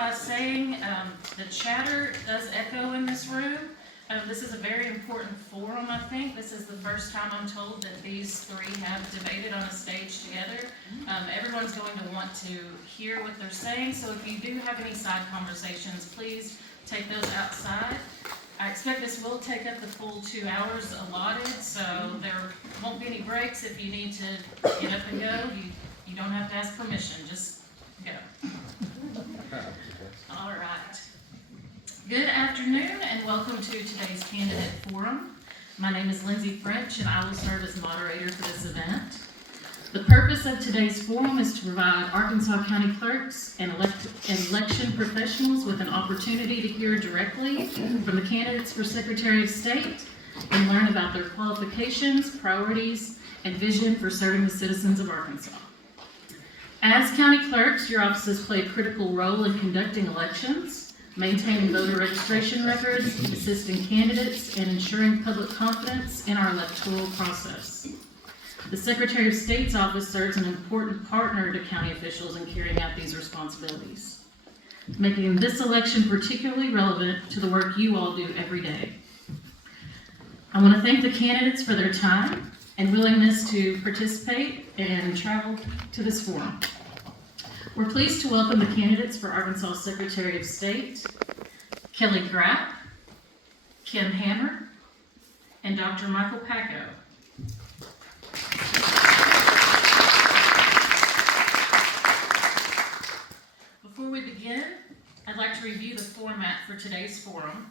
By saying the chatter does echo in this room. This is a very important forum, I think. This is the first time I'm told that these three have debated on a stage together. Everyone's going to want to hear what they're saying, so if you do have any side conversations, please take those outside. I expect this will take up the full 2 hours allotted, so there won't be any breaks. If you need to get up and go, you don't have to ask permission, just go. All right. Good afternoon and welcome to today's candidate forum. My name is Lindsay French and I will serve as moderator for this event. The purpose of today's forum is to provide Arkansas County clerks and election professionals with an opportunity to hear directly from the candidates for Secretary of State and learn about their qualifications, priorities, and vision for serving the citizens of Arkansas. As county clerks, your offices play a critical role in conducting elections, maintaining voter registration records, assisting candidates, and ensuring public confidence in our electoral process. The Secretary of State's office serves an important partner to county officials in carrying out these responsibilities, making this election particularly relevant to the work you all do every day. I want to thank the candidates for their time and willingness to participate and travel to this forum. We're pleased to welcome the candidates for Arkansas Secretary of State, Kelly Grapp, Kim Hammer, and Dr. Michael Packo. Before we begin, I'd like to review the format for today's forum.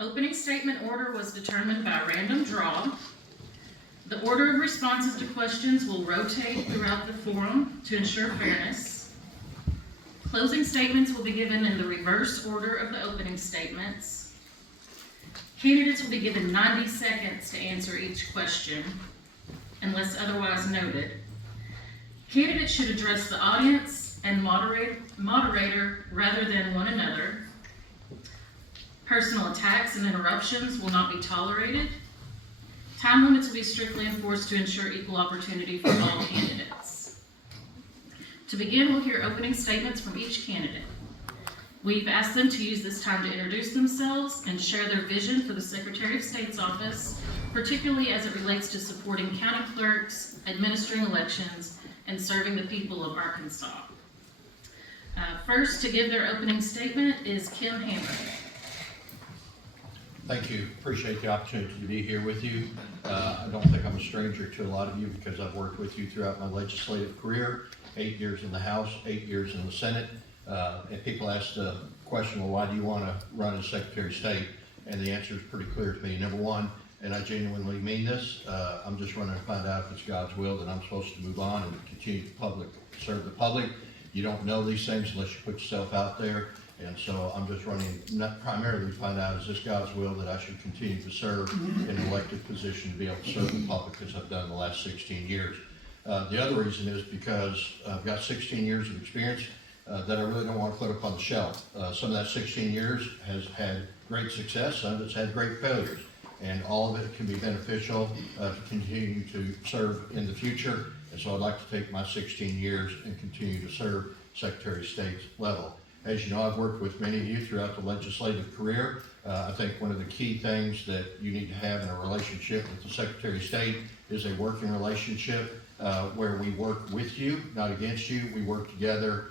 Opening statement order was determined by random draw. The order of responses to questions will rotate throughout the forum to ensure fairness. Closing statements will be given in the reverse order of the opening statements. Candidates will be given 90 seconds to answer each question, unless otherwise noted. Candidates should address the audience and moderator rather than one another. Personal attacks and interruptions will not be tolerated. Time limits will be strictly enforced to ensure equal opportunity for all candidates. To begin, we'll hear opening statements from each candidate. We've asked them to use this time to introduce themselves and share their vision for the Secretary of State's office, particularly as it relates to supporting county clerks, administering elections, and serving the people of Arkansas. First, to give their opening statement is Kim Hammer. Thank you. Appreciate the opportunity to be here with you. I don't think I'm a stranger to a lot of you because I've worked with you throughout my legislative career, 8 years in the House, 8 years in the Senate. And people ask the question, well, why do you want to run as Secretary of State? And the answer is pretty clear to me. Number one, and I genuinely mean this, I'm just running to find out if it's God's will that I'm supposed to move on and continue to serve the public. You don't know these things unless you put yourself out there. And so I'm just running not primarily to find out, is this God's will that I should continue to serve in an elected position to be able to serve the public as I've done the last 16 years. The other reason is because I've got 16 years of experience that I really don't want to put up on the shelf. Some of that 16 years has had great success, some of it's had great failures. And all of it can be beneficial to continue to serve in the future. And so I'd like to take my 16 years and continue to serve Secretary of State's level. As you know, I've worked with many of you throughout the legislative career. I think one of the key things that you need to have in a relationship with the Secretary of State is a working relationship where we work with you, not against you. We work together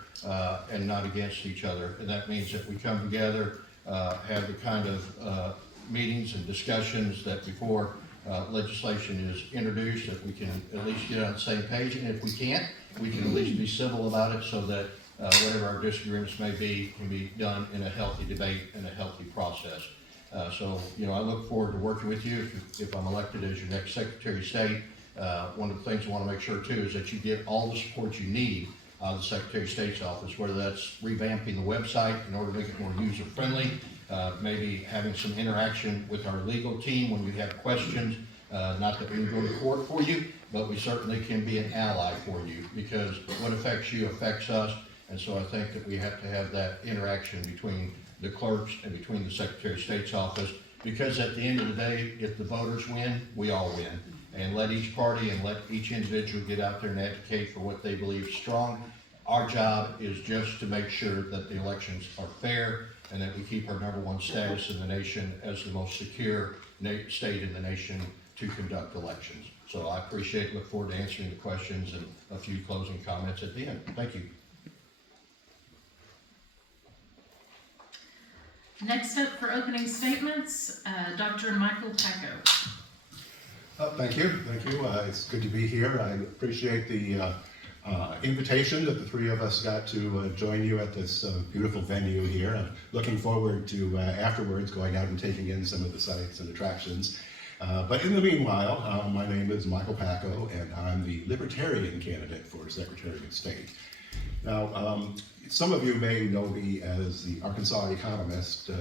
and not against each other. And that means that we come together, have the kind of meetings and discussions that before legislation is introduced, that we can at least get on the same page. And if we can't, we can at least be civil about it so that whatever our disagreements may be can be done in a healthy debate and a healthy process. So, I look forward to working with you if I'm elected as your next Secretary of State. One of the things I want to make sure too is that you get all the support you need out of the Secretary of State's office, whether that's revamping the website in order to make it more user-friendly, maybe having some interaction with our legal team when you have questions. Not that we can go to court for you, but we certainly can be an ally for you because what affects you affects us. And so I think that we have to have that interaction between the clerks and between the Secretary of State's office, because at the end of the day, if the voters win, we all win. And let each party and let each individual get out there and advocate for what they believe is strong. Our job is just to make sure that the elections are fair and that we keep our #1 status in the nation as the most secure state in the nation to conduct elections. So I appreciate, look forward to answering the questions and a few closing comments at the end. Thank you. Next up for opening statements, Dr. Michael Packo. Thank you. It's good to be here. I appreciate the invitation that the three of us got to join you at this beautiful venue here. I'm looking forward to afterwards going out and taking in some of the sights and attractions. But in the meanwhile, my name is Michael Packo, and I'm the Libertarian candidate for Secretary of State. Now, some of you may know me as the Arkansas economist,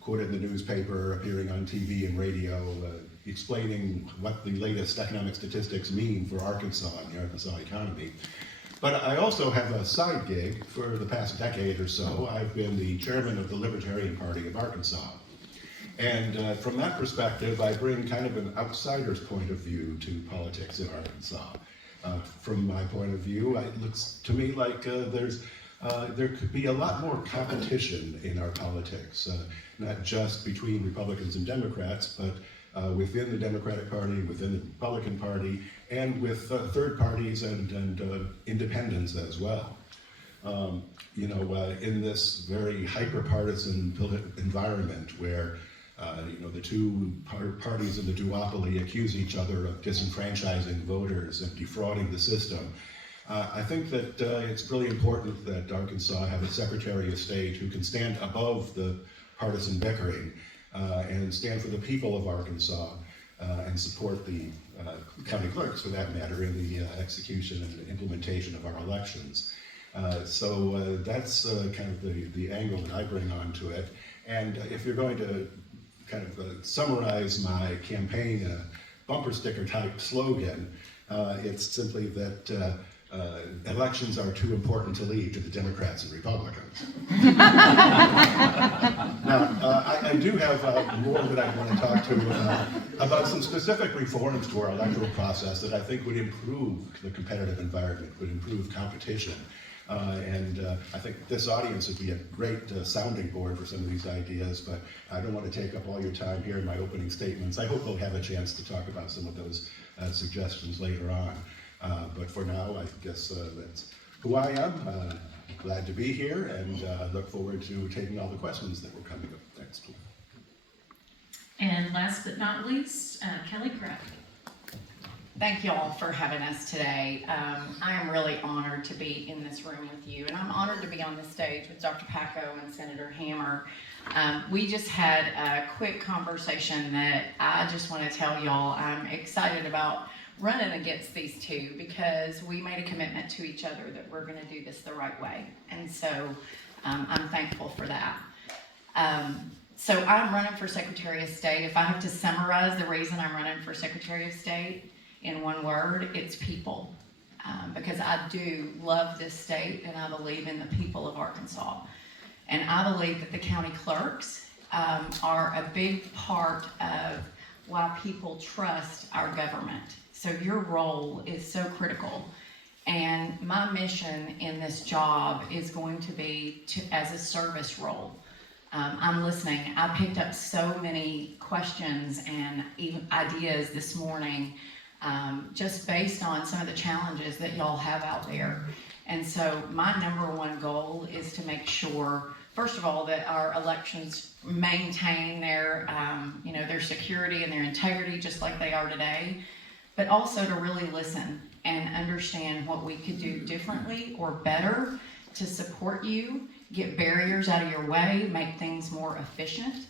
quoted in the newspaper, appearing on TV and radio, explaining what the latest economic statistics mean for Arkansas and the Arkansas economy. But I also have a side gig. For the past decade or so, I've been the chairman of the Libertarian Party of Arkansas. And from that perspective, I bring kind of an outsider's point of view to politics in Arkansas. From my point of view, it looks to me like there could be a lot more competition in our politics, not just between Republicans and Democrats, but within the Democratic Party, within the Republican Party, and with third parties and independents as well. In this very hyper-partisan environment where the two parties in the duopoly accuse each other of disenfranchising voters and defrauding the system, I think that it's really important that Arkansas have a Secretary of State who can stand above the partisan bickering and stand for the people of Arkansas and support the county clerks, for that matter, in the execution and implementation of our elections. So that's kind of the angle that I bring onto it. And if you're going to kind of summarize my campaign bumper sticker type slogan, it's simply that elections are too important to leave to the Democrats and Republicans. Now, I do have more that I want to talk to about some specific reforms to our electoral process that I think would improve the competitive environment, would improve competition. I think this audience would be a great sounding board for some of these ideas, but I don't want to take up all your time here in my opening statements. I hope we'll have a chance to talk about some of those suggestions later on. But for now, I guess that's who I am. Glad to be here, and look forward to taking all the questions that were coming up next. And last but not least, Kelly Craft. Thank you all for having us today. I am really honored to be in this room with you, and I'm honored to be on the stage with Dr. Packo and Senator Hammer. We just had a quick conversation that I just want to tell y'all I'm excited about running against these two, because we made a commitment to each other that we're going to do this the right way, and so I'm thankful for that. So I'm running for Secretary of State. If I have to summarize the reason I'm running for Secretary of State in one word, it's people. Because I do love this state, and I believe in the people of Arkansas. And I believe that the county clerks are a big part of why people trust our government. So your role is so critical. And my mission in this job is going to be as a service role. I'm listening. I picked up so many questions and even ideas this morning, just based on some of the challenges that y'all have out there. And so my #1 goal is to make sure, first of all, that our elections maintain their, their security and their integrity just like they are today, but also to really listen and understand what we could do differently or better to support you, get barriers out of your way, make things more efficient.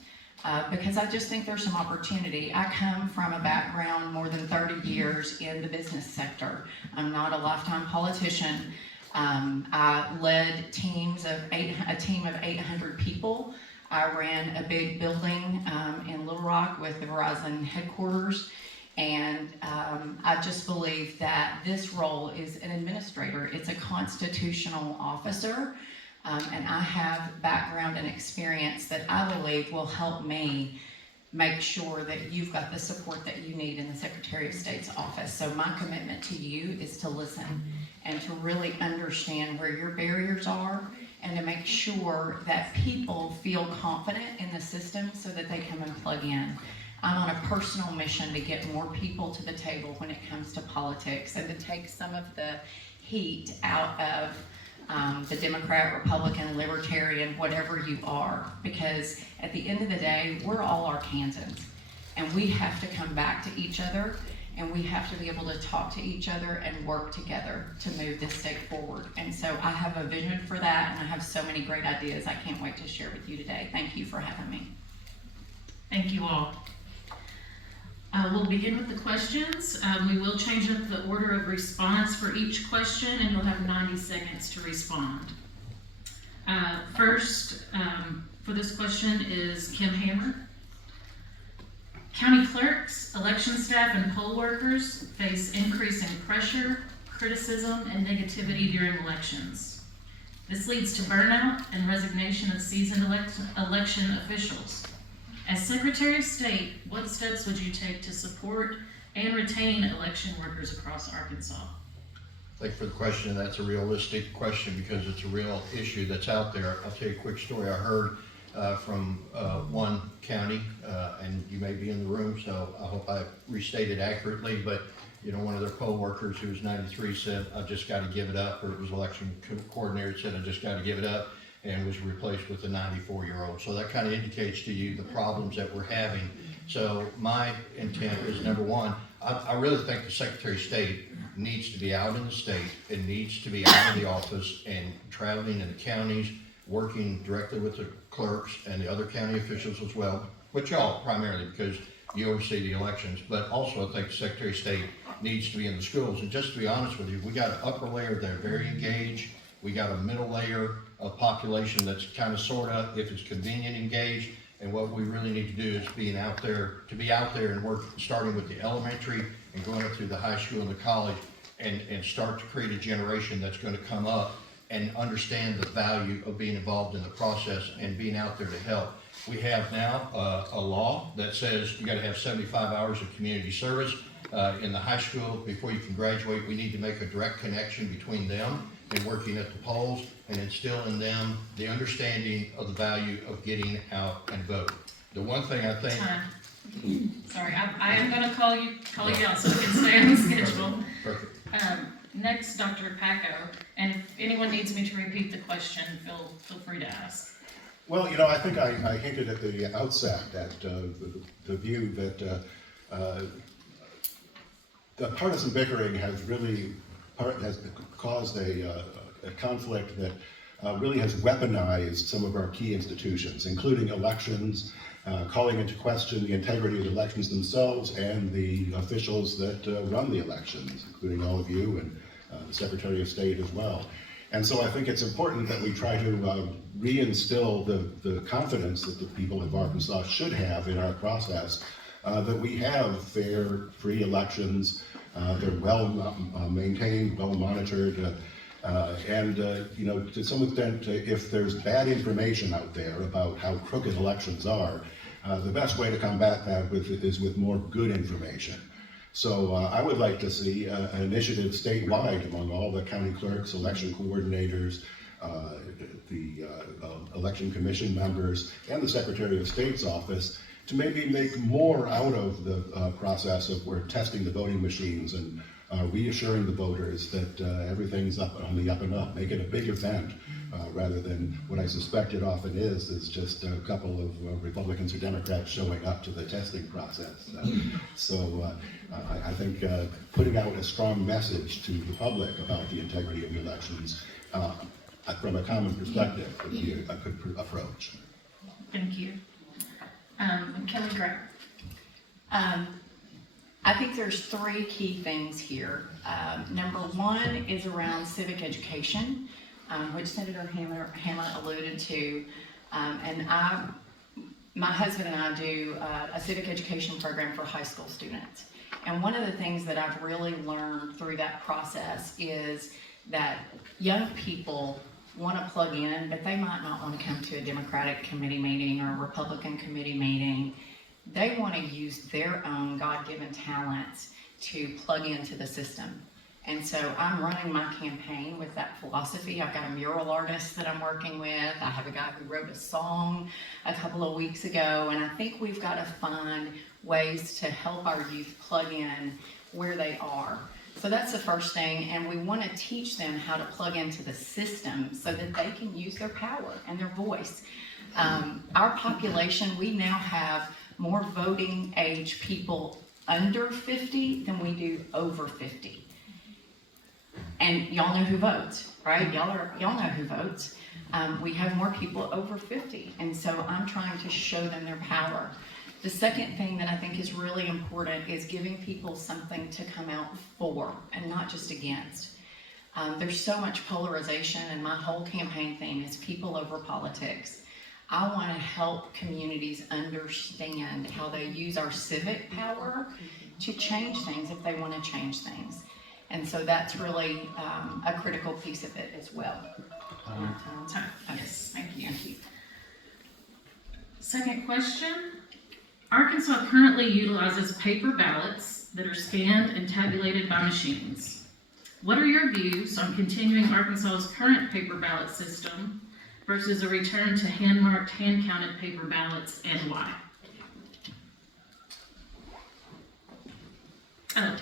Because I just think there's some opportunity. I come from a background more than 30 years in the business sector. I'm not a lifetime politician. I led a team of 800 people. I ran a big building in Little Rock with the Verizon headquarters. And I just believe that this role is an administrator. It's a constitutional officer. And I have background and experience that I believe will help me make sure that you've got the support that you need in the Secretary of State's office. So my commitment to you is to listen and to really understand where your barriers are and to make sure that people feel confident in the system so that they come and plug in. I'm on a personal mission to get more people to the table when it comes to politics and to take some of the heat out of the Democrat, Republican, Libertarian, whatever you are, because at the end of the day, we're all Arkansans, and we have to come back to each other, and we have to be able to talk to each other and work together to move this state forward. And so I have a vision for that, and I have so many great ideas I can't wait to share with you today. Thank you for having me. Thank you all. We'll begin with the questions. We will change up the order of response for each question, and you'll have 90 seconds to respond. First, for this question is Kim Hammer. County clerks, election staff, and poll workers face increasing pressure, criticism, and negativity during elections. This leads to burnout and resignation of seasoned election officials. As Secretary of State, what steps would you take to support and retain election workers across Arkansas? Thank you for the question. That's a realistic question because it's a real issue that's out there. I'll tell you a quick story I heard from one county, and you may be in the room, so I hope I restated accurately, but one of their poll workers who was 93 said, "I just got to give it up," or it was election coordinator said, "I just got to give it up," and was replaced with a 94-year-old. So that kind of indicates to you the problems that we're having. So my intent is, number one, I really think the Secretary of State needs to be out in the state and needs to be out of the office and traveling in the counties, working directly with the clerks and the other county officials as well, but y'all primarily because you oversee the elections. But also I think the Secretary of State needs to be in the schools. And just to be honest with you, we got an upper layer that are very engaged. We got a middle layer of population that's kind of sort of, if it's convenient, engaged. And what we really need to do is be out there and work, starting with the elementary and going up through the high school and the college, and start to create a generation that's going to come up and understand the value of being involved in the process and being out there to help. We have now a law that says you got to have 75 hours of community service in the high school before you can graduate. We need to make a direct connection between them and working at the polls and instill in them the understanding of the value of getting out and vote. The one thing I think... Sorry, I am going to call you out so we can stay on the schedule. Perfect. Next, Dr. Paco, and if anyone needs me to repeat the question, feel free to ask. Well, I think I hinted at the outset at the view that the partisan bickering has really caused a conflict that really has weaponized some of our key institutions, including elections, calling into question the integrity of the elections themselves and the officials that run the elections, including all of you and the Secretary of State as well. And so I think it's important that we try to reinstill the confidence that the people of Arkansas should have in our process, that we have fair, free elections, they're well maintained, well monitored, and to some extent, if there's bad information out there about how crooked elections are, the best way to combat that is with more good information. So I would like to see an initiative statewide among all the county clerks, election coordinators, the election commission members, and the Secretary of State's office to maybe make more out of the process of we're testing the voting machines and reassuring the voters that everything's on the up and up. Make it a big event rather than what I suspect it often is just a couple of Republicans or Democrats showing up to the testing process. So I think putting out a strong message to the public about the integrity of the elections from a common perspective would be a good approach. Thank you. Kelly Gray. I think there's three key things here. Number one is around civic education, which Senator Hammer alluded to. And my husband and I do a civic education program for high school students. And one of the things that I've really learned through that process is that young people want to plug in, but they might not want to come to a Democratic committee meeting or a Republican committee meeting. they want to use their own God-given talents to plug into the system. And so I'm running my campaign with that philosophy. I've got a mural artist that I'm working with. I have a guy who wrote a song a couple of weeks ago, and I think we've got to find ways to help our youth plug in where they are. So that's the first thing, and we want to teach them how to plug into the system so that they can use their power and their voice. Our population, we now have more voting age people under 50 than we do over 50. And y'all know who votes, right? Y'all know who votes. We have more people over 50, and so I'm trying to show them their power. The second thing that I think is really important is giving people something to come out for and not just against. There's so much polarization, and my whole campaign theme is people over politics. I want to help communities understand how they use our civic power to change things if they want to change things. And so that's really a critical piece of it as well. Yes, thank you. Second question. Arkansas currently utilizes paper ballots that are scanned and tabulated by machines. What are your views on continuing Arkansas's current paper ballot system versus a return to hand-marked, hand-counted paper ballots, and why? Oh,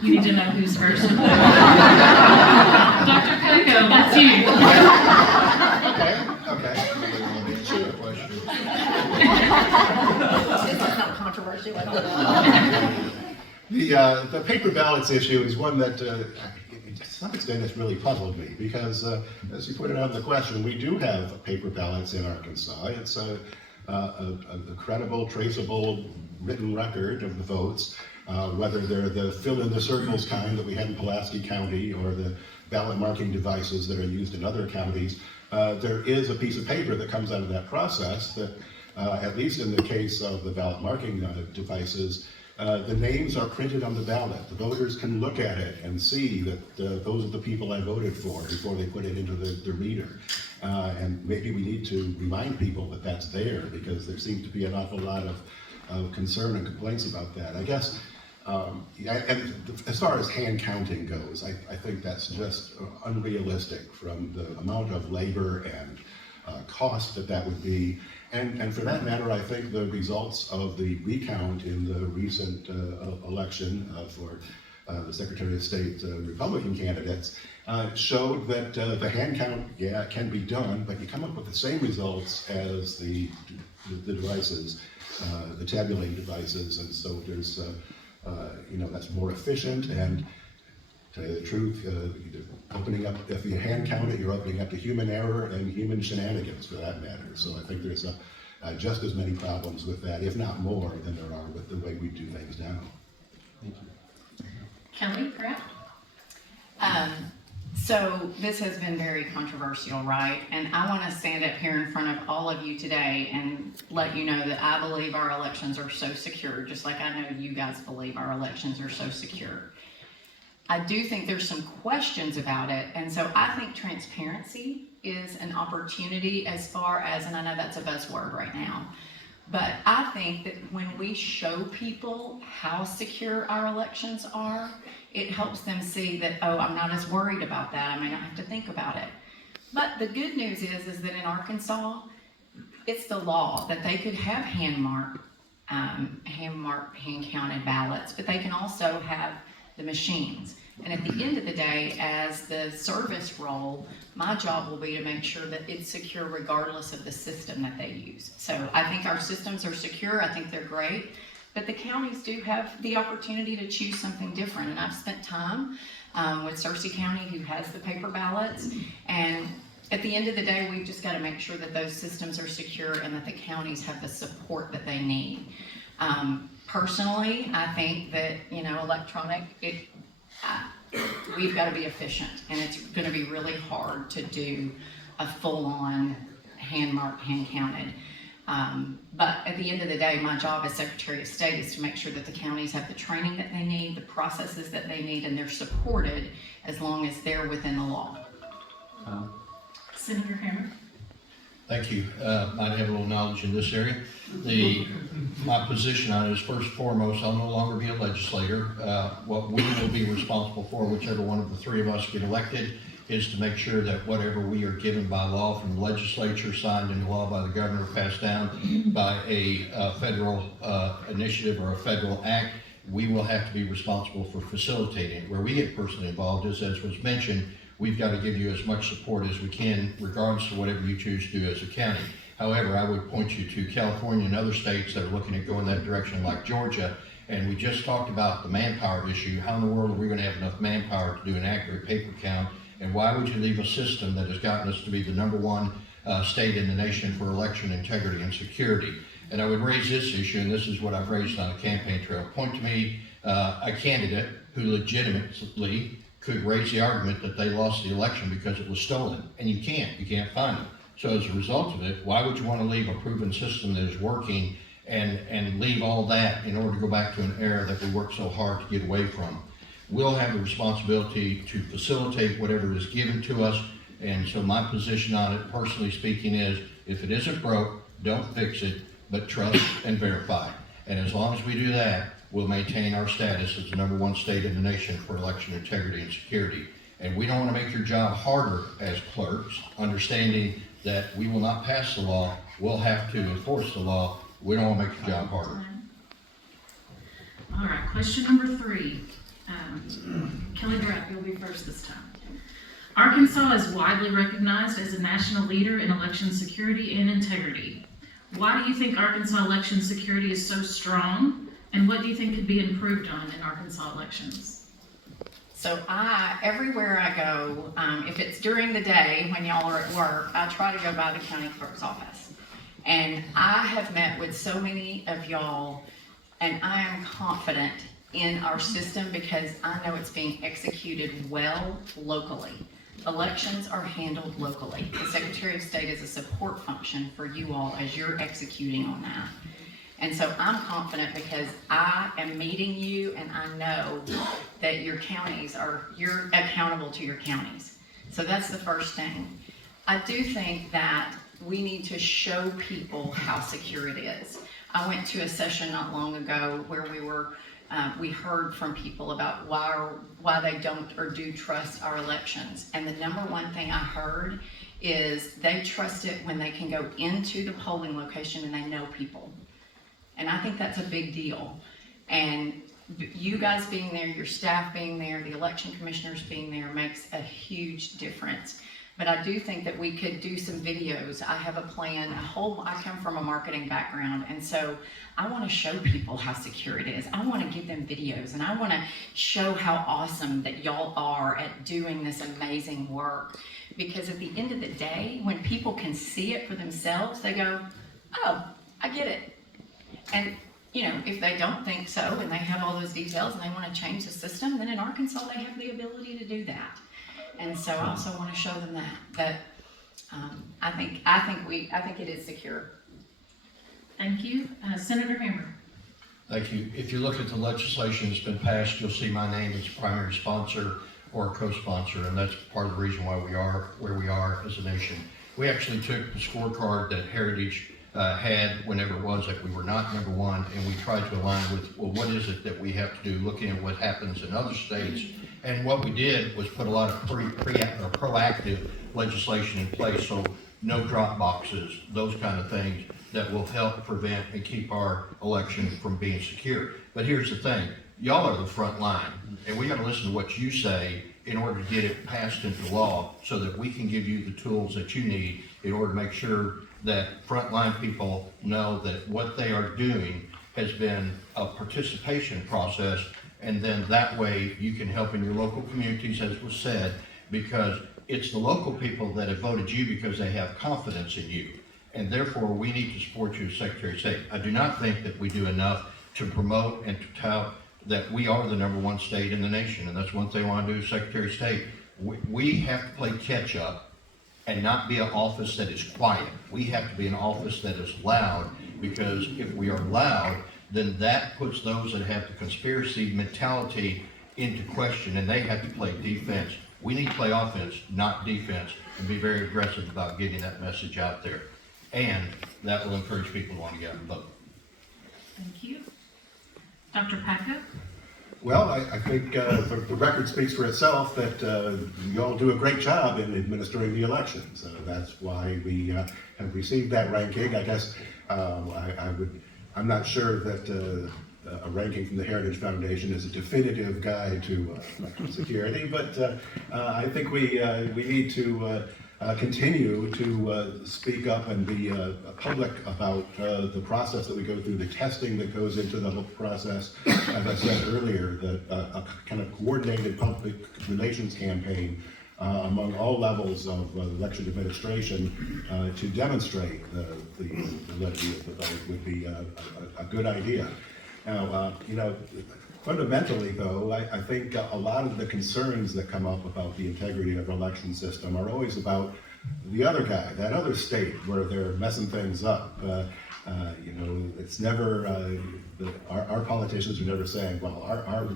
you need to know who's first. Dr. Coco, that's you. Okay. Sure, question. This is not controversial at all. The paper ballots issue is one that, to some extent, has really puzzled me because, as you pointed out in the question, we do have paper ballots in Arkansas. It's a credible, traceable, written record of the votes, whether they're the fill-in-the-circles kind that we have in Pulaski County or the ballot marking devices that are used in other counties. There is a piece of paper that comes out of that process that, at least in the case of the ballot marking devices, the names are printed on the ballot. The voters can look at it and see that those are the people I voted for before they put it into the reader. And maybe we need to remind people that that's there because there seems to be an awful lot of concern and complaints about that. I guess, and as far as hand counting goes, I think that's just unrealistic from the amount of labor and cost that would be. And for that matter, I think the results of the recount in the recent election for the Secretary of State Republican candidates showed that the hand count, yeah, it can be done, but you come up with the same results as the devices, the tabulating devices, and so there's, that's more efficient. And to tell you the truth, opening up, if you hand count it, you're opening up to human error and human shenanigans for that matter. So I think there's just as many problems with that, if not more, than there are with the way we do things now. Thank you. Kelly, Pratt? So this has been very controversial, right? And I want to stand up here in front of all of you today and let you know that I believe our elections are so secure, just like I know you guys believe our elections are so secure. I do think there's some questions about it, and so I think transparency is an opportunity as far as, and I know that's a buzzword right now, but I think that when we show people how secure our elections are, it helps them see that, oh, I'm not as worried about that, I may not have to think about it. But the good news is that in Arkansas, it's the law that they could have hand-marked, hand-counted ballots, but they can also have the machines. And at the end of the day, as the service role, my job will be to make sure that it's secure regardless of the system that they use. So I think our systems are secure, I think they're great, but the counties do have the opportunity to choose something different. And I've spent time with Searcy County, who has the paper ballots, and at the end of the day, we've just got to make sure that those systems are secure and that the counties have the support that they need. Personally, I think that, electronic, we've got to be efficient, and it's going to be really hard to do a full-on hand-marked, hand-counted. But at the end of the day, my job as Secretary of State is to make sure that the counties have the training that they need, the processes that they need, and they're supported as long as they're within the law. Senator Hammer? Thank you. Might have a little knowledge in this area. My position on it is first and foremost, I'll no longer be a legislator. What we will be responsible for, whichever one of the three of us get elected, is to make sure that whatever we are given by law from the legislature, signed into law by the governor, passed down by a federal initiative or a federal act, we will have to be responsible for facilitating it. Where we get personally involved is, as was mentioned, we've got to give you as much support as we can, regardless of whatever you choose to do as a county. However, I would point you to California and other states that are looking at going that direction, like Georgia. And we just talked about the manpower issue. How in the world are we going to have enough manpower to do an accurate paper count? And why would you leave a system that has gotten us to be the #1 state in the nation for election integrity and security? And I would raise this issue, and this is what I've raised on the campaign trail. Point to me a candidate who legitimately could raise the argument that they lost the election because it was stolen. And you can't find it. So as a result of it, why would you want to leave a proven system that is working and leave all that in order to go back to an era that we worked so hard to get away from? We'll have the responsibility to facilitate whatever is given to us. And so my position on it, personally speaking, is if it isn't broke, don't fix it, but trust and verify. And as long as we do that, we'll maintain our status as the #1 state in the nation for election integrity and security. And we don't want to make your job harder as clerks, understanding that we will not pass the law, we'll have to enforce the law. We don't want to make your job harder. All right, question number 3. Kelly Graff, you'll be first this time. Arkansas is widely recognized as a national leader in election security and integrity. Why do you think Arkansas election security is so strong, and what do you think could be improved on in Arkansas elections? So everywhere I go, if it's during the day when y'all are at work, I try to go by the county clerk's office. And I have met with so many of y'all, and I am confident in our system because I know it's being executed well locally. Elections are handled locally. The Secretary of State is a support function for you all as you're executing on that. And so I'm confident because I am meeting you and I know that your counties you're accountable to your counties. So that's the first thing. I do think that we need to show people how secure it is. I went to a session not long ago where we heard from people about why they don't or do trust our elections. And the #1 thing I heard is they trust it when they can go into the polling location and they know people. And I think that's a big deal. And you guys being there, your staff being there, the election commissioners being there makes a huge difference. But I do think that we could do some videos. I have a plan, I come from a marketing background, and so I want to show people how secure it is. I want to give them videos, and I want to show how awesome that y'all are at doing this amazing work. Because at the end of the day, when people can see it for themselves, they go, oh, I get it. And if they don't think so, and they have all those details and they want to change the system, then in Arkansas, they have the ability to do that. And so I also want to show them that I think it is secure. Thank you. Senator Hammer. Thank you. If you look at the legislation that's been passed, you'll see my name as primary sponsor or co-sponsor, and that's part of the reason why we are where we are as a nation. We actually took the scorecard that Heritage had whenever it was that we were not #1, and we tried to align with, well, what is it that we have to do, looking at what happens in other states. And what we did was put a lot of proactive legislation in place, so no drop boxes, those kind of things that will help prevent and keep our election from being secure. But here's the thing, y'all are the front line, and we got to listen to what you say in order to get it passed into law so that we can give you the tools that you need in order to make sure that frontline people know that what they are doing has been a participation process, and then that way you can help in your local communities, as was said, because it's the local people that have voted you because they have confidence in you, and therefore we need to support you as Secretary of State. I do not think that we do enough to promote and to tout that we are the #1 state in the nation, and that's one thing I want to do as Secretary of State. We have to play catch up and not be an office that is quiet. We have to be an office that is loud, because if we are loud, then that puts those that have the conspiracy mentality into question, and they have to play defense. We need to play offense, not defense, and be very aggressive about getting that message out there. and that will encourage people to want to get out and vote. Thank you. Dr. Paco? Well, I think the record speaks for itself that you all do a great job in administering the elections. That's why we have received that ranking. I guess I'm not sure that a ranking from the Heritage Foundation is a definitive guide to election security, but I think we need to continue to speak up and be public about the process that we go through, the testing that goes into the whole process. As I said earlier, a kind of coordinated public relations campaign among all levels of election administration to demonstrate the validity of the vote would be a good idea. Now, fundamentally, though, I think a lot of the concerns that come up about the integrity of our election system are always about the other guy, that other state where they're messing things up. It's never, our politicians are never saying, well, our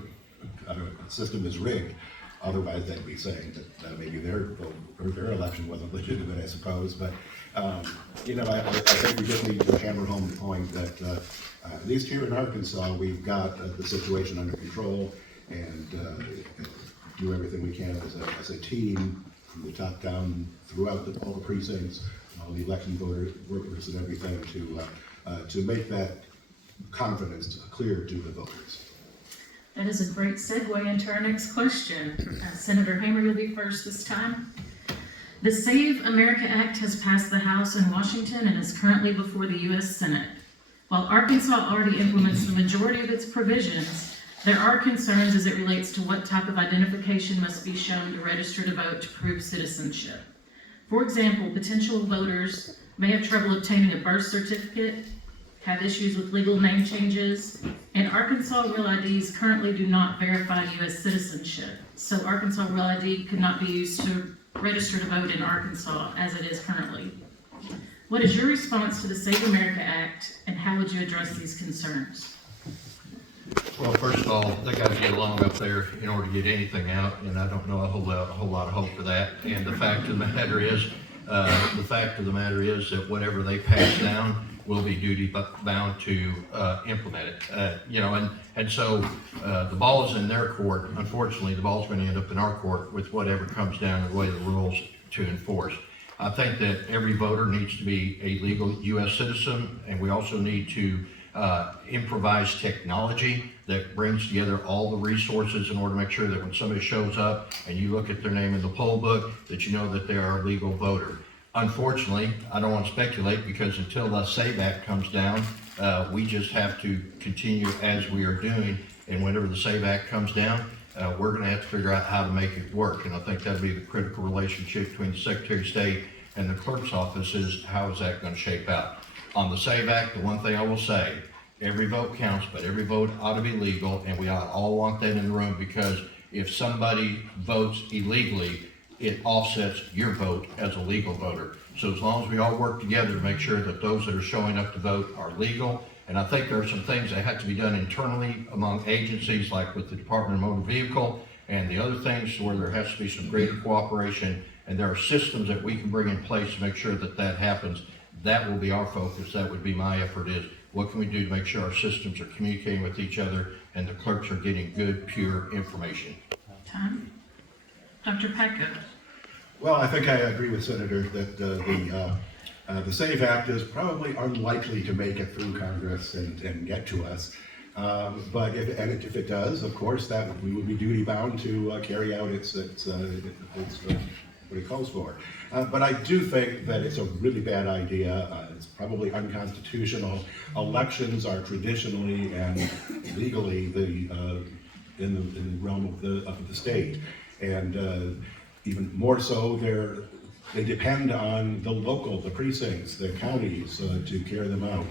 system is rigged. Otherwise, they'd be saying that maybe their vote or their election wasn't legitimate, I suppose. But, I think we just need to hammer home the point that at least here in Arkansas, we've got the situation under control and do everything we can as a team from the top down throughout all the precincts, all the election workers and everything to make that confidence clear to the voters. That is a great segue into our next question. Senator Hammer, you'll be first this time. The Save America Act has passed the House in Washington and is currently before the U.S. Senate. While Arkansas already implements the majority of its provisions, there are concerns as it relates to what type of identification must be shown to register to vote to prove citizenship. For example, potential voters may have trouble obtaining a birth certificate, have issues with legal name changes, and Arkansas Real IDs currently do not verify U.S. citizenship. So Arkansas Real ID could not be used to register to vote in Arkansas as it is currently. What is your response to the Save America Act, and how would you address these concerns? Well, first of all, they got to get along up there in order to get anything out, and I don't know a whole lot of hope for that. And the fact of the matter is that whatever they pass down will be duty bound to implement it. And so the ball is in their court. Unfortunately, the ball's going to end up in our court with whatever comes down in the way of the rules to enforce. I think that every voter needs to be a legal U.S. citizen, and we also need to improvise technology that brings together all the resources in order to make sure that when somebody shows up and you look at their name in the poll book, that you know that they are a legal voter. Unfortunately, I don't want to speculate because until the SAVE Act comes down, we just have to continue as we are doing, and whenever the SAVE Act comes down, we're going to have to figure out how to make it work, and I think that'll be the critical relationship between the Secretary of State and the Clerk's office is how is that going to shape out. On the SAVE Act, the one thing I will say, every vote counts, but every vote ought to be legal, and we ought to all want that in the room because if somebody votes illegally, it offsets your vote as a legal voter. So as long as we all work together to make sure that those that are showing up to vote are legal, and I think there are some things that have to be done internally among agencies like with the Department of Motor Vehicle and the other things where there has to be some greater cooperation, and there are systems that we can bring in place to make sure that that happens. That will be our focus. That would be my effort is what can we do to make sure our systems are communicating with each other and the clerks are getting good, pure information. Time. Dr. Paco. Well, I think I agree with Senator that the SAVE Act is probably unlikely to make it through Congress and get to us. But if it does, of course, that we would be duty bound to carry out its what it calls for. But I do think that it's a really bad idea. It's probably unconstitutional. Elections are traditionally and legally in the realm of the state, and even more so, they depend on the precincts, the counties to carry them out.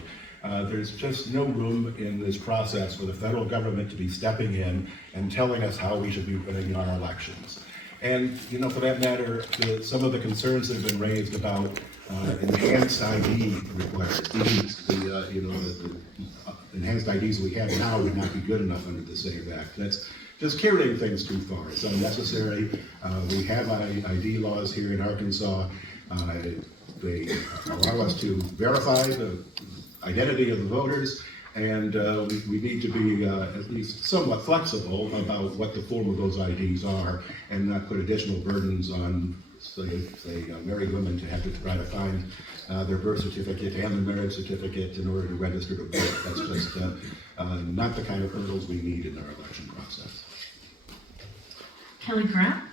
There's just no room in this process for the federal government to be stepping in and telling us how we should be running our elections. And, for that matter, some of the concerns that have been raised about enhanced ID requirements, the enhanced IDs we have now would not be good enough under the SAVE Act. That's just carrying things too far. It's unnecessary. We have ID laws here in Arkansas. They allow us to verify the identity of the voters, and we need to be at least somewhat flexible about what the form of those IDs are, and not put additional burdens on, say married women to have to try to find their birth certificate and the marriage certificate in order to register to vote. That's just not the kind of hurdles we need in our election process. Kelly Grant?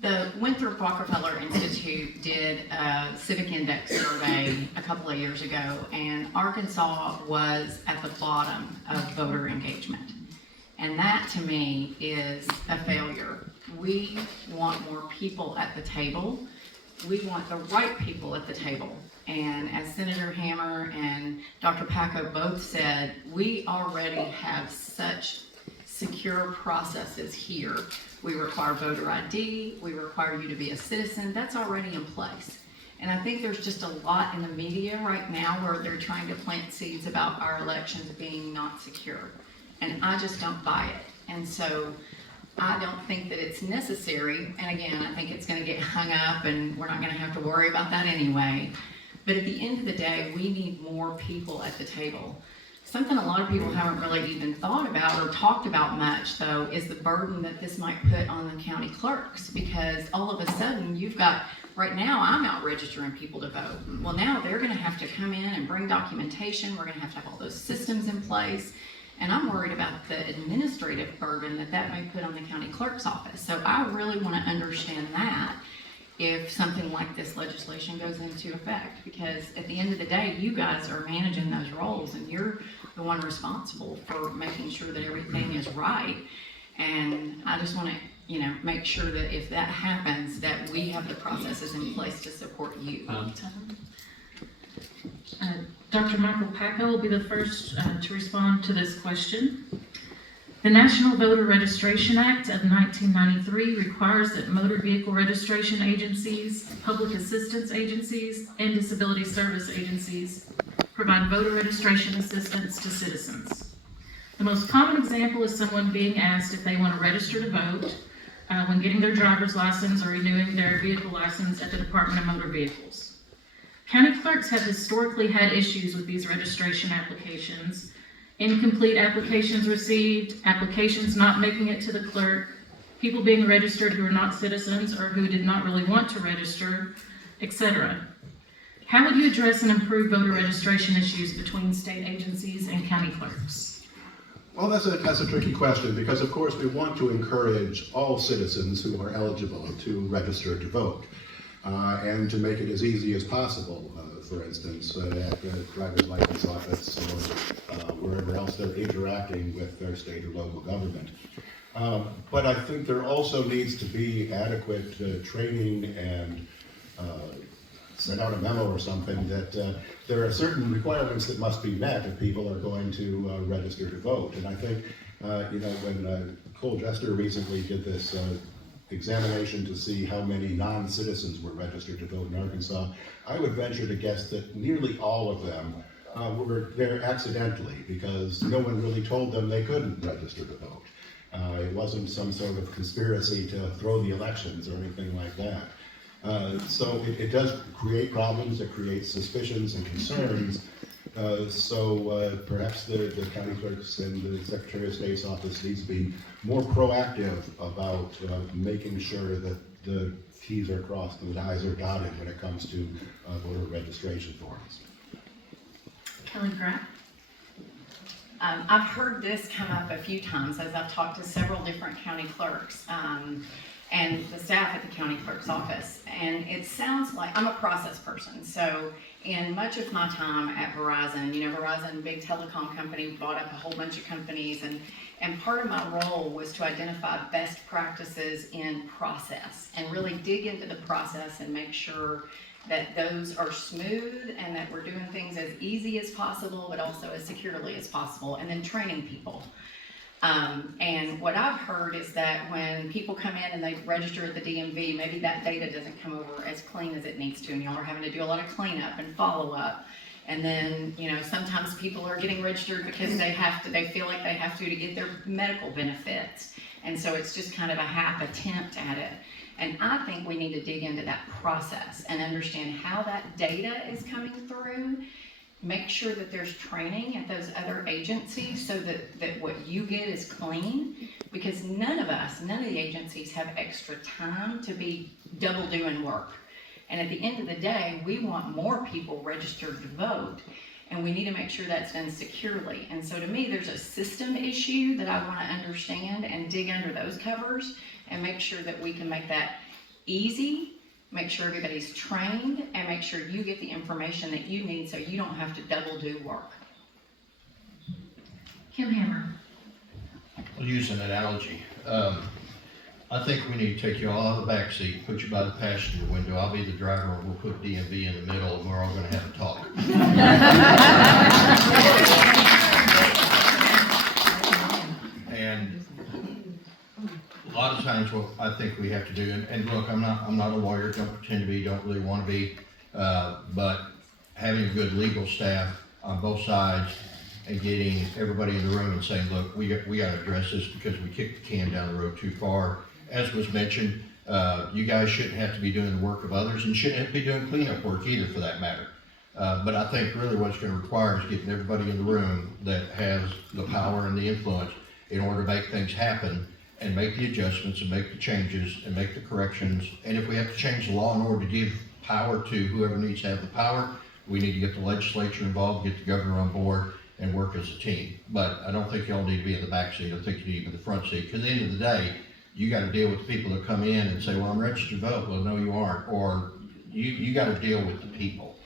The Winthrop Rockefeller Institute did a civic index survey a couple of years ago, and Arkansas was at the bottom of voter engagement. And that, to me, is a failure. We want more people at the table. We want the right people at the table. And as Senator Hammer and Dr. Packo both said, we already have such secure processes here. We require voter ID, we require you to be a citizen, that's already in place. And I think there's just a lot in the media right now where they're trying to plant seeds about our elections being not secure. And I just don't buy it. And so I don't think that it's necessary. And again, I think it's gonna get hung up and we're not gonna have to worry about that anyway. But at the end of the day, we need more people at the table. Something a lot of people haven't really even thought about or talked about much, though, is the burden that this might put on the county clerks, because all of a sudden you've got, right now I'm out registering people to vote. Well, now they're gonna have to come in and bring documentation. We're gonna have all those systems in place. And I'm worried about the administrative burden that may put on the county clerk's office. So I really wanna understand that if something like this legislation goes into effect, because at the end of the day, you guys are managing those roles and you're the one responsible for making sure that everything is right. And I just want to, make sure that if that happens, that we have the processes in place to support you. Dr. Michael Packo will be the first to respond to this question. The National Voter Registration Act of 1993 requires that motor vehicle registration agencies, public assistance agencies, and disability service agencies provide voter registration assistance to citizens. The most common example is someone being asked if they want to register to vote when getting their driver's license or renewing their vehicle license at the Department of Motor Vehicles. County clerks have historically had issues with these registration applications. Incomplete applications received, applications not making it to the clerk, people being registered who are not citizens or who did not really want to register, etc. How would you address and improve voter registration issues between state agencies and county clerks? Well, that's a tricky question, because of course we want to encourage all citizens who are eligible to register to vote, and to make it as easy as possible. For instance, at the driver's license office or wherever else they're interacting with their state or local government. But I think there also needs to be adequate training and send out a memo or something that there are certain requirements that must be met if people are going to register to vote. And I think, when Cole Jester recently did this examination to see how many non-citizens were registered to vote in Arkansas, I would venture to guess that nearly all of them were there accidentally, because no one really told them they couldn't register to vote. It wasn't some sort of conspiracy to throw the elections or anything like that. So it does create problems, it creates suspicions and concerns. So perhaps the county clerks and the Secretary of State's office needs to be more proactive about making sure that the T's are crossed and the I's are dotted when it comes to voter registration forms. Kelly Grant? I've heard this come up a few times as I've talked to several different county clerks and the staff at the county clerk's office. And it sounds like, I'm a process person, so in much of my time at Verizon, Verizon, big telecom company, bought up a whole bunch of companies, and part of my role was to identify best practices in process and really dig into the process and make sure that those are smooth and that we're doing things as easy as possible, but also as securely as possible, and then training people. And what I've heard is that when people come in and they register at the DMV, maybe that data doesn't come over as clean as it needs to, and y'all are having to do a lot of cleanup and follow up. And then, sometimes people are getting registered because they feel like they have to get their medical benefits. And so it's just kind of a half attempt at it. And I think we need to dig into that process and understand how that data is coming through. Make sure that there's training at those other agencies so that what you get is clean. Because none of the agencies have extra time to be double doing work. And at the end of the day, we want more people registered to vote. And we need to make sure that's done securely. And so to me, there's a system issue that I want to understand and dig under those covers and make sure that we can make that easy, make sure everybody's trained, and make sure you get the information that you need so you don't have to double do work. Kim Hammer. I'll use an analogy. I think we need to take you all out of the back seat, put you by the passenger window. I'll be the driver, and we'll put DMV in the middle, and we're all gonna have a talk. And a lot of times what I think we have to do, and look, I'm not a lawyer, don't pretend to be, don't really wanna be, but having a good legal staff on both sides and getting everybody in the room and saying, look, we gotta address this because we kicked the can down the road too far. As was mentioned, you guys shouldn't have to be doing the work of others and shouldn't have to be doing cleanup work either for that matter. But I think really what it's gonna require is getting everybody in the room that has the power and the influence in order to make things happen and make the adjustments and make the changes and make the corrections. And if we have to change the law in order to give power to whoever needs to have the power, we need to get the legislature involved, get the governor on board, and work as a team. But I don't think y'all need to be in the back seat. I think you need to be in the front seat. Because at the end of the day, you got to deal with the people that come in and say, well, I'm registered to vote. Well, no, you aren't. Or you got to deal with the people.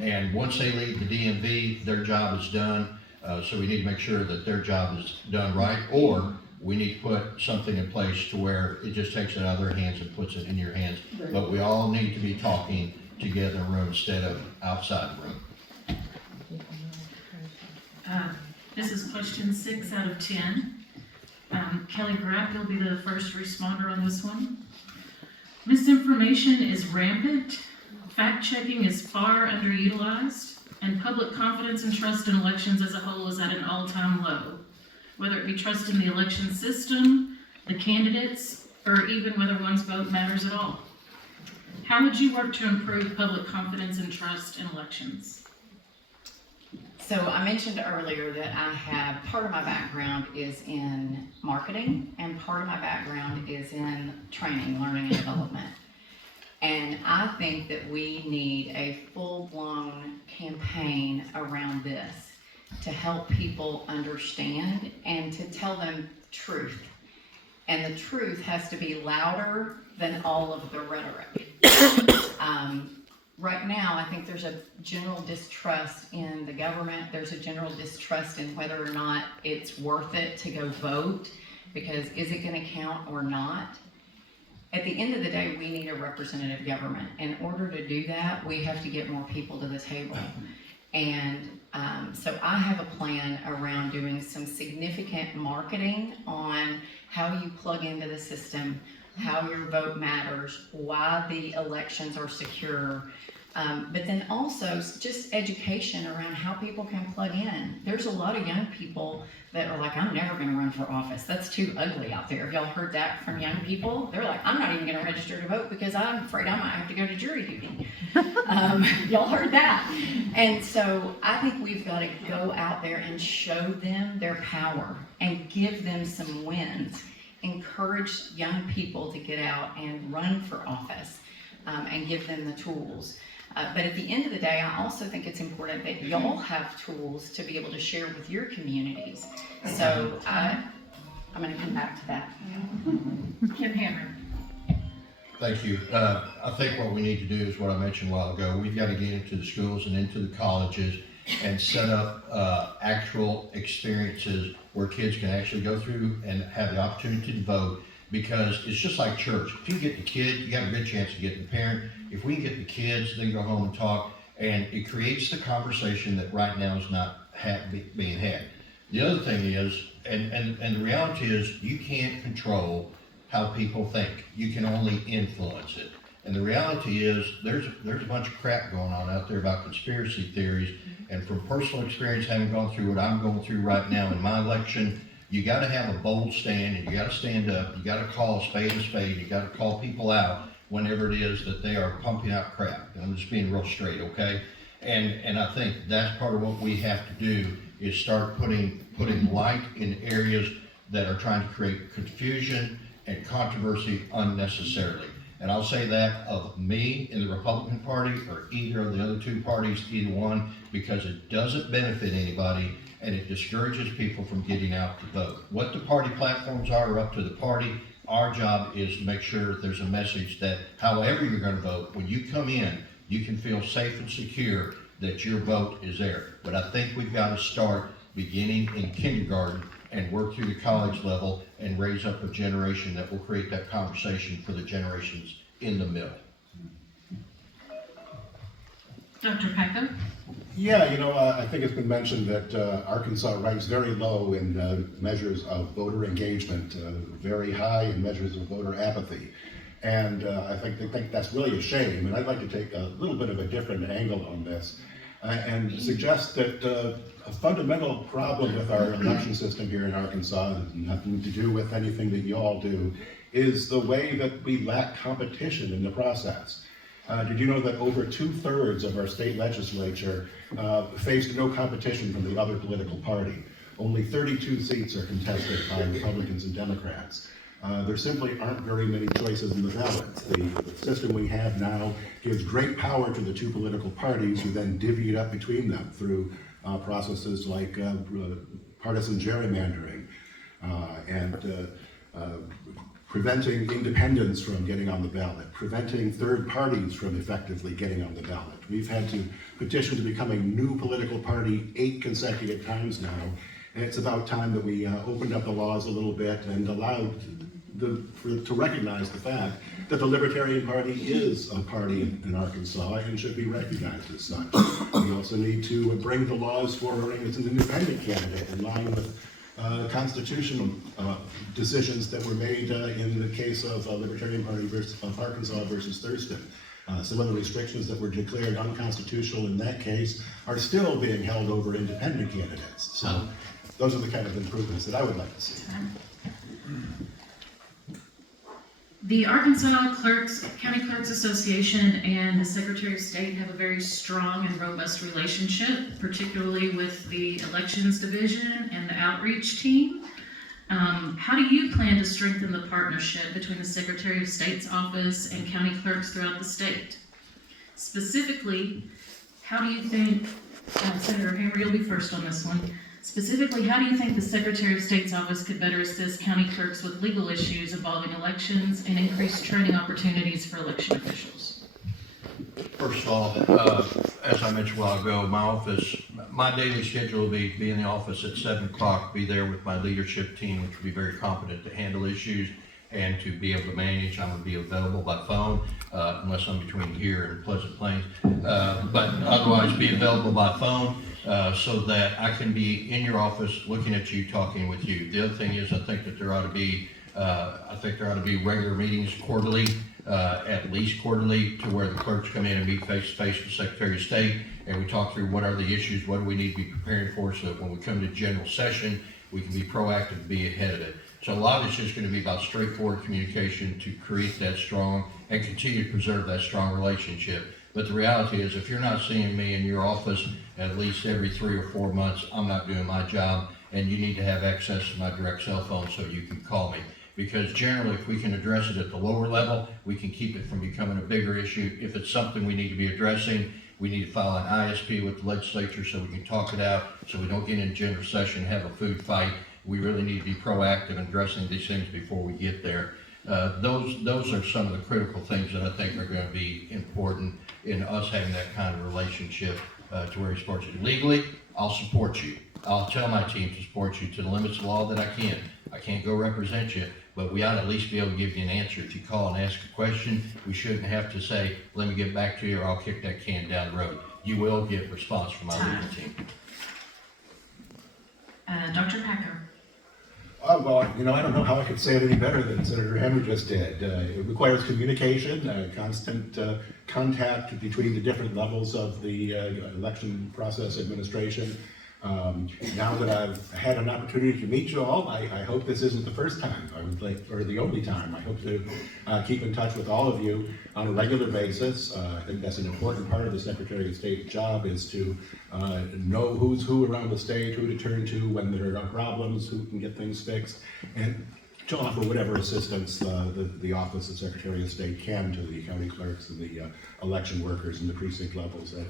And once they leave the DMV, their job is done. So we need to make sure that their job is done right. Or we need to put something in place to where it just takes it out of their hands and puts it in your hands. But we all need to be talking together in a room instead of outside the room. This is question 6 out of 10. Kelly Grapp will be the first responder on this one. Misinformation is rampant, fact-checking is far underutilized, and public confidence and trust in elections as a whole is at an all-time low. Whether it be trust in the election system, the candidates, or even whether one's vote matters at all. How would you work to improve public confidence and trust in elections? So I mentioned earlier that part of my background is in marketing and part of my background is in training, learning and development. And I think that we need a full-blown campaign around this to help people understand and to tell them truth. And the truth has to be louder than all of the rhetoric. Right now, I think there's a general distrust in the government. There's a general distrust in whether or not it's worth it to go vote, because is it going to count or not? At the end of the day, we need a representative government. In order to do that, we have to get more people to the table. And so I have a plan around doing some significant marketing on how you plug into the system, how your vote matters, why the elections are secure, but then also just education around how people can plug in. There's a lot of young people that are like, I'm never going to run for office. That's too ugly out there. Have y'all heard that from young people? They're like, I'm not even going to register to vote because I'm afraid I might have to go to jury duty. Y'all heard that. And so I think we've got to go out there and show them their power and give them some wins. Encourage young people to get out and run for office and give them the tools. But at the end of the day, I also think it's important that y'all have tools to be able to share with your communities. So I'm going to come back to that. Kim Hammer. Thank you. I think what we need to do is what I mentioned a while ago. We've got to get into the schools and into the colleges and set up actual experiences where kids can actually go through and have the opportunity to vote, because it's just like church. If you get the kid, you got a good chance of getting the parent. If we can get the kids, they can go home and talk, and it creates the conversation that right now is not being had. The other thing is, and the reality is, you can't control how people think. You can only influence it. And the reality is, there's a bunch of crap going on out there about conspiracy theories. And from personal experience, having gone through what I'm going through right now in my election, You gotta have a bold stand, and you gotta stand up, you gotta call a spade, you gotta call people out whenever it is that they are pumping out crap. And I'm just being real straight, okay? And I think that's part of what we have to do, is start putting light in areas that are trying to create confusion and controversy unnecessarily. And I'll say that of me in the Republican Party, or either of the other two parties, either one, because it doesn't benefit anybody and it discourages people from getting out to vote. What the party platforms are up to the party. Our job is to make sure that there's a message that however you're gonna vote, when you come in, you can feel safe and secure that your vote is there. But I think we've got to start beginning in kindergarten and work through the college level and raise up a generation that will create that conversation for the generations in the middle. Dr. Packo? Yeah, I think it's been mentioned that Arkansas ranks very low in measures of voter engagement, very high in measures of voter apathy. And I think they think that's really a shame. And I'd like to take a little bit of a different angle on this and suggest that a fundamental problem with our election system here in Arkansas, has nothing to do with anything that you all do, is the way that we lack competition in the process. Did you know that over 2/3 of our state legislature faced no competition from the other political party? Only 32 seats are contested by Republicans and Democrats. There simply aren't very many choices in the ballot. The system we have now gives great power to the two political parties, who then divvy it up between them through processes like partisan gerrymandering and preventing independents from getting on the ballot, preventing third parties from effectively getting on the ballot. We've had to petition to become a new political party 8 consecutive times now, and it's about time that we opened up the laws a little bit and allowed to recognize the fact that the Libertarian Party is a party in Arkansas and should be recognized as such. We also need to bring the laws for running as an independent candidate in line with constitutional decisions that were made in the case of Libertarian Party of Arkansas versus Thurston. Some of the restrictions that were declared unconstitutional in that case are still being held over independent candidates. So those are the kind of improvements that I would like to see. The Arkansas County Clerks Association and the Secretary of State have a very strong and robust relationship, particularly with the Elections Division and the Outreach Team. How do you plan to strengthen the partnership between the Secretary of State's office and county clerks throughout the state? Specifically, how do you think, Senator Hammer, you'll be first on this one. Specifically, how do you think the Secretary of State's office could better assist county clerks with legal issues involving elections and increase training opportunities for election officials? First of all, as I mentioned a while ago, my daily schedule will be in the office at 7 o'clock, be there with my leadership team, which will be very competent to handle issues and to be able to manage. I'm going to be available by phone, unless I'm between here and Pleasant Plains, but otherwise be available by phone. So that I can be in your office, looking at you, talking with you. The other thing is, I think that there ought to be regular meetings quarterly, at least quarterly, to where the clerks come in and meet face to face with the Secretary of State, and we talk through what are the issues, what do we need to be preparing for, so that when we come to general session, we can be proactive and be ahead of it. So a lot of it's just going to be about straightforward communication to create that strong and continue to preserve that strong relationship. But the reality is, if you're not seeing me in your office at least every 3 or 4 months, I'm not doing my job, and you need to have access to my direct cell phone so you can call me. Because generally, if we can address it at the lower level, we can keep it from becoming a bigger issue. If it's something we need to be addressing, we need to file an ISP with the legislature so we can talk it out, so we don't get in general session and have a food fight. We really need to be proactive in addressing these things before we get there. Those are some of the critical things that I think are going to be important in us having that kind of relationship to where he supports you. Legally, I'll support you. I'll tell my team to support you to the limits of law that I can. I can't go represent you, but we ought to at least be able to give you an answer. If you call and ask a question, we shouldn't have to say, let me get back to you, or I'll kick that can down the road. You will get a response from my legal team. Dr. Packer. Well, I don't know how I could say it any better than Senator Hammer just did. It requires communication, constant contact between the different levels of the election process administration. Now that I've had an opportunity to meet you all, I hope this isn't the first time, or the only time. I hope to keep in touch with all of you on a regular basis. I think that's an important part of the Secretary of State's job, is to know who's who around the state, who to turn to when there are problems, who can get things fixed, and to offer whatever assistance the Office of Secretary of State can to the county clerks and the election workers and the precinct levels at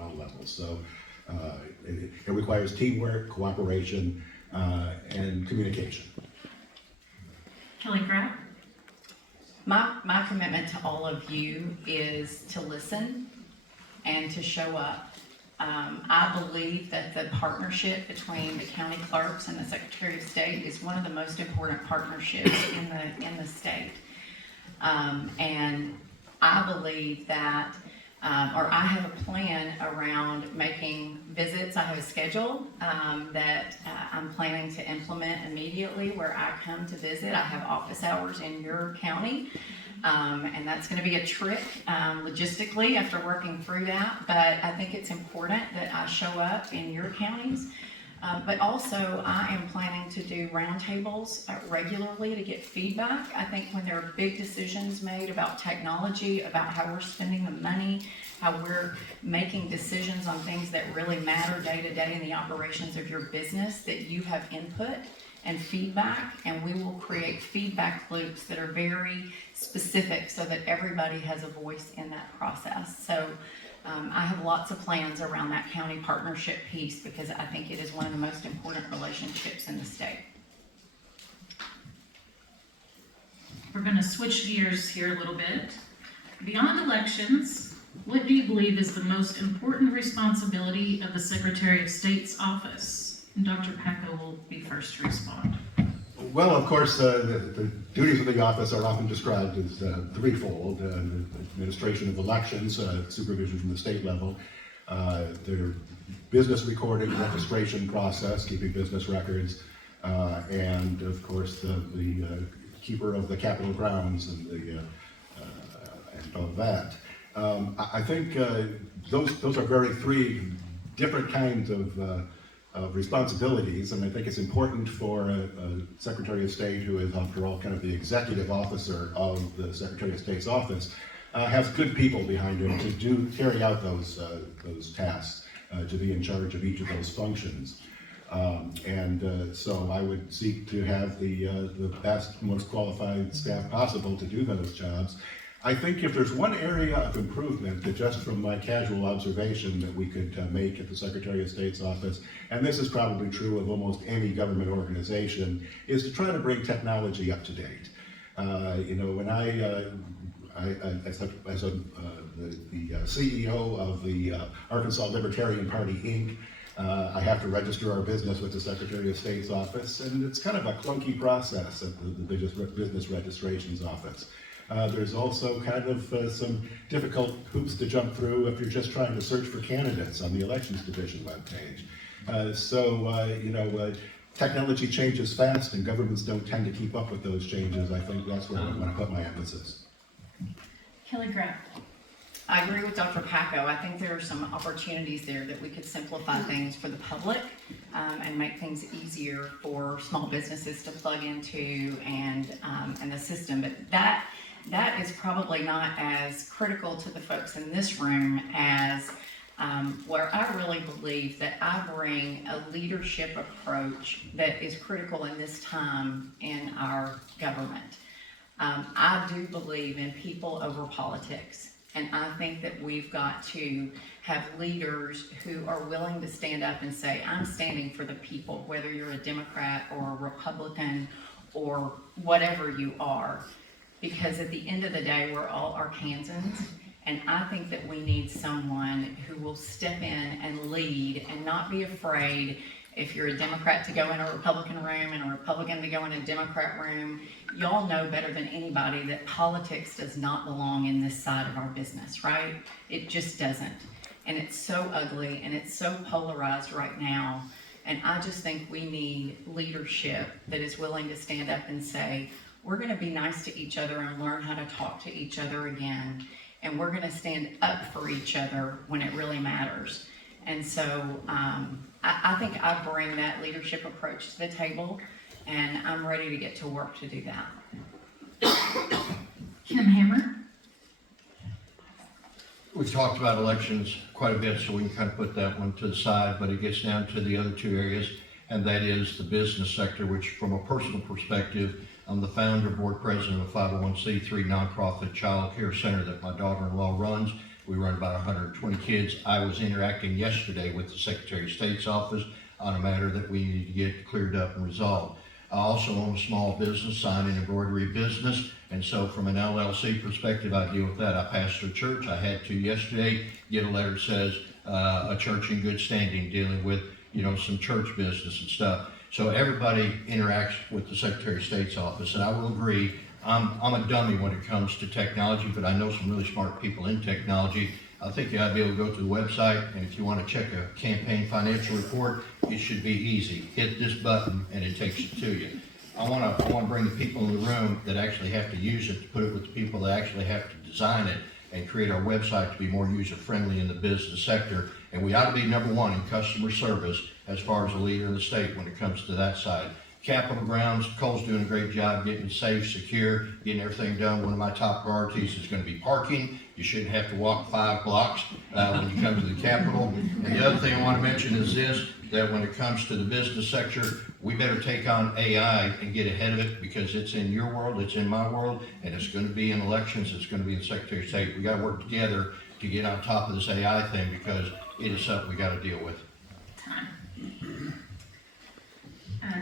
all levels. So it requires teamwork, cooperation, and communication. Kelly Graff? My commitment to all of you is to listen and to show up. I believe that the partnership between the county clerks and the Secretary of State is one of the most important partnerships in the state. And I believe that, or I have a plan around making visits. I have a schedule that I'm planning to implement immediately, where I come to visit. I have office hours in your county. And that's going to be a trick logistically after working through that, but I think it's important that I show up in your counties. But also, I am planning to do roundtables regularly to get feedback. I think when there are big decisions made about technology, about how we're spending the money, how we're making decisions on things that really matter day to day in the operations of your business, that you have input and feedback, and we will create feedback loops that are very specific so that everybody has a voice in that process. So I have lots of plans around that county partnership piece, because I think it is one of the most important relationships in the state. We're going to switch gears here a little bit. Beyond elections, what do you believe is the most important responsibility of the Secretary of State's office? And Dr. Packo will be first to respond. Well, of course, the duties of the office are often described as threefold: administration of elections, supervision from the state level, their business recording, registration process, keeping business records, and of course the keeper of the Capitol grounds and all that. I think those are very three different kinds of responsibilities, and I think it's important for a Secretary of State, who is, after all, kind of the executive officer of the Secretary of State's office, has good people behind him to carry out those tasks, to be in charge of each of those functions. So I would seek to have the best, most qualified staff possible to do those jobs. I think if there's one area of improvement that, just from my casual observation, that we could make at the Secretary of State's office, and this is probably true of almost any government organization, is to try to bring technology up to date. When as the CEO of the Arkansas Libertarian Party, Inc., I have to register our business with the Secretary of State's office, and it's kind of a clunky process at the business registrations office. There's also kind of some difficult hoops to jump through if you're just trying to search for candidates on the Elections Division webpage. Technology changes fast, and governments don't tend to keep up with those changes. I think that's where I want to put my emphasis. Kelly Graff? I agree with Dr. Packo. I think there are some opportunities there that we could simplify things for the public and make things easier for small businesses to plug into and the system. But that is probably not as critical to the folks in this room as where I really believe that I bring a leadership approach that is critical in this time in our government. I do believe in people over politics. And I think that we've got to have leaders who are willing to stand up and say, I'm standing for the people, whether you're a Democrat or a Republican or whatever you are. Because at the end of the day, we're all Arkansans. And I think that we need someone who will step in and lead and not be afraid, if you're a Democrat, to go in a Republican room and a Republican to go in a Democrat room. Y'all know better than anybody that politics does not belong in this side of our business, right? It just doesn't. And it's so ugly and it's so polarized right now. And I just think we need leadership that is willing to stand up and say, we're going to be nice to each other and learn how to talk to each other again. And we're going to stand up for each other when it really matters. And so I think I bring that leadership approach to the table, and I'm ready to get to work to do that. Kim Hammer? We've talked about elections quite a bit, so we can kind of put that one to the side, but it gets down to the other two areas, and that is the business sector, which from a personal perspective, I'm the founder, board president of a 501c3 nonprofit child care center that my daughter-in-law runs. We run about 120 kids. I was interacting yesterday with the Secretary of State's office on a matter that we need to get cleared up and resolved. I also own a small business, sign and embroidery business, and so from an LLC perspective, I deal with that. I pastor a church. I had to yesterday get a letter that says a church in good standing, dealing with some church business and stuff. So everybody interacts with the Secretary of State's office, and I will agree, I'm a dummy when it comes to technology, but I know some really smart people in technology. I think you ought to be able to go to the website, and if you want to check a campaign financial report, it should be easy. Hit this button, and it takes it to you. I want to bring the people in the room that actually have to use it, to put it with the people that actually have to design it, and create our website to be more user-friendly in the business sector. And we ought to be number one in customer service as far as a leader in the state when it comes to that side. Capitol grounds, Cole's doing a great job getting it safe, secure, getting everything done. One of my top priorities is going to be parking. You shouldn't have to walk 5 blocks when you come to the Capitol. And the other thing I want to mention is this, that when it comes to the business sector, we better take on AI and get ahead of it, because it's in your world, it's in my world, and it's going to be in elections, it's going to be in Secretary of State. We got to work together to get on top of this AI thing, because it is something we got to deal with. Time.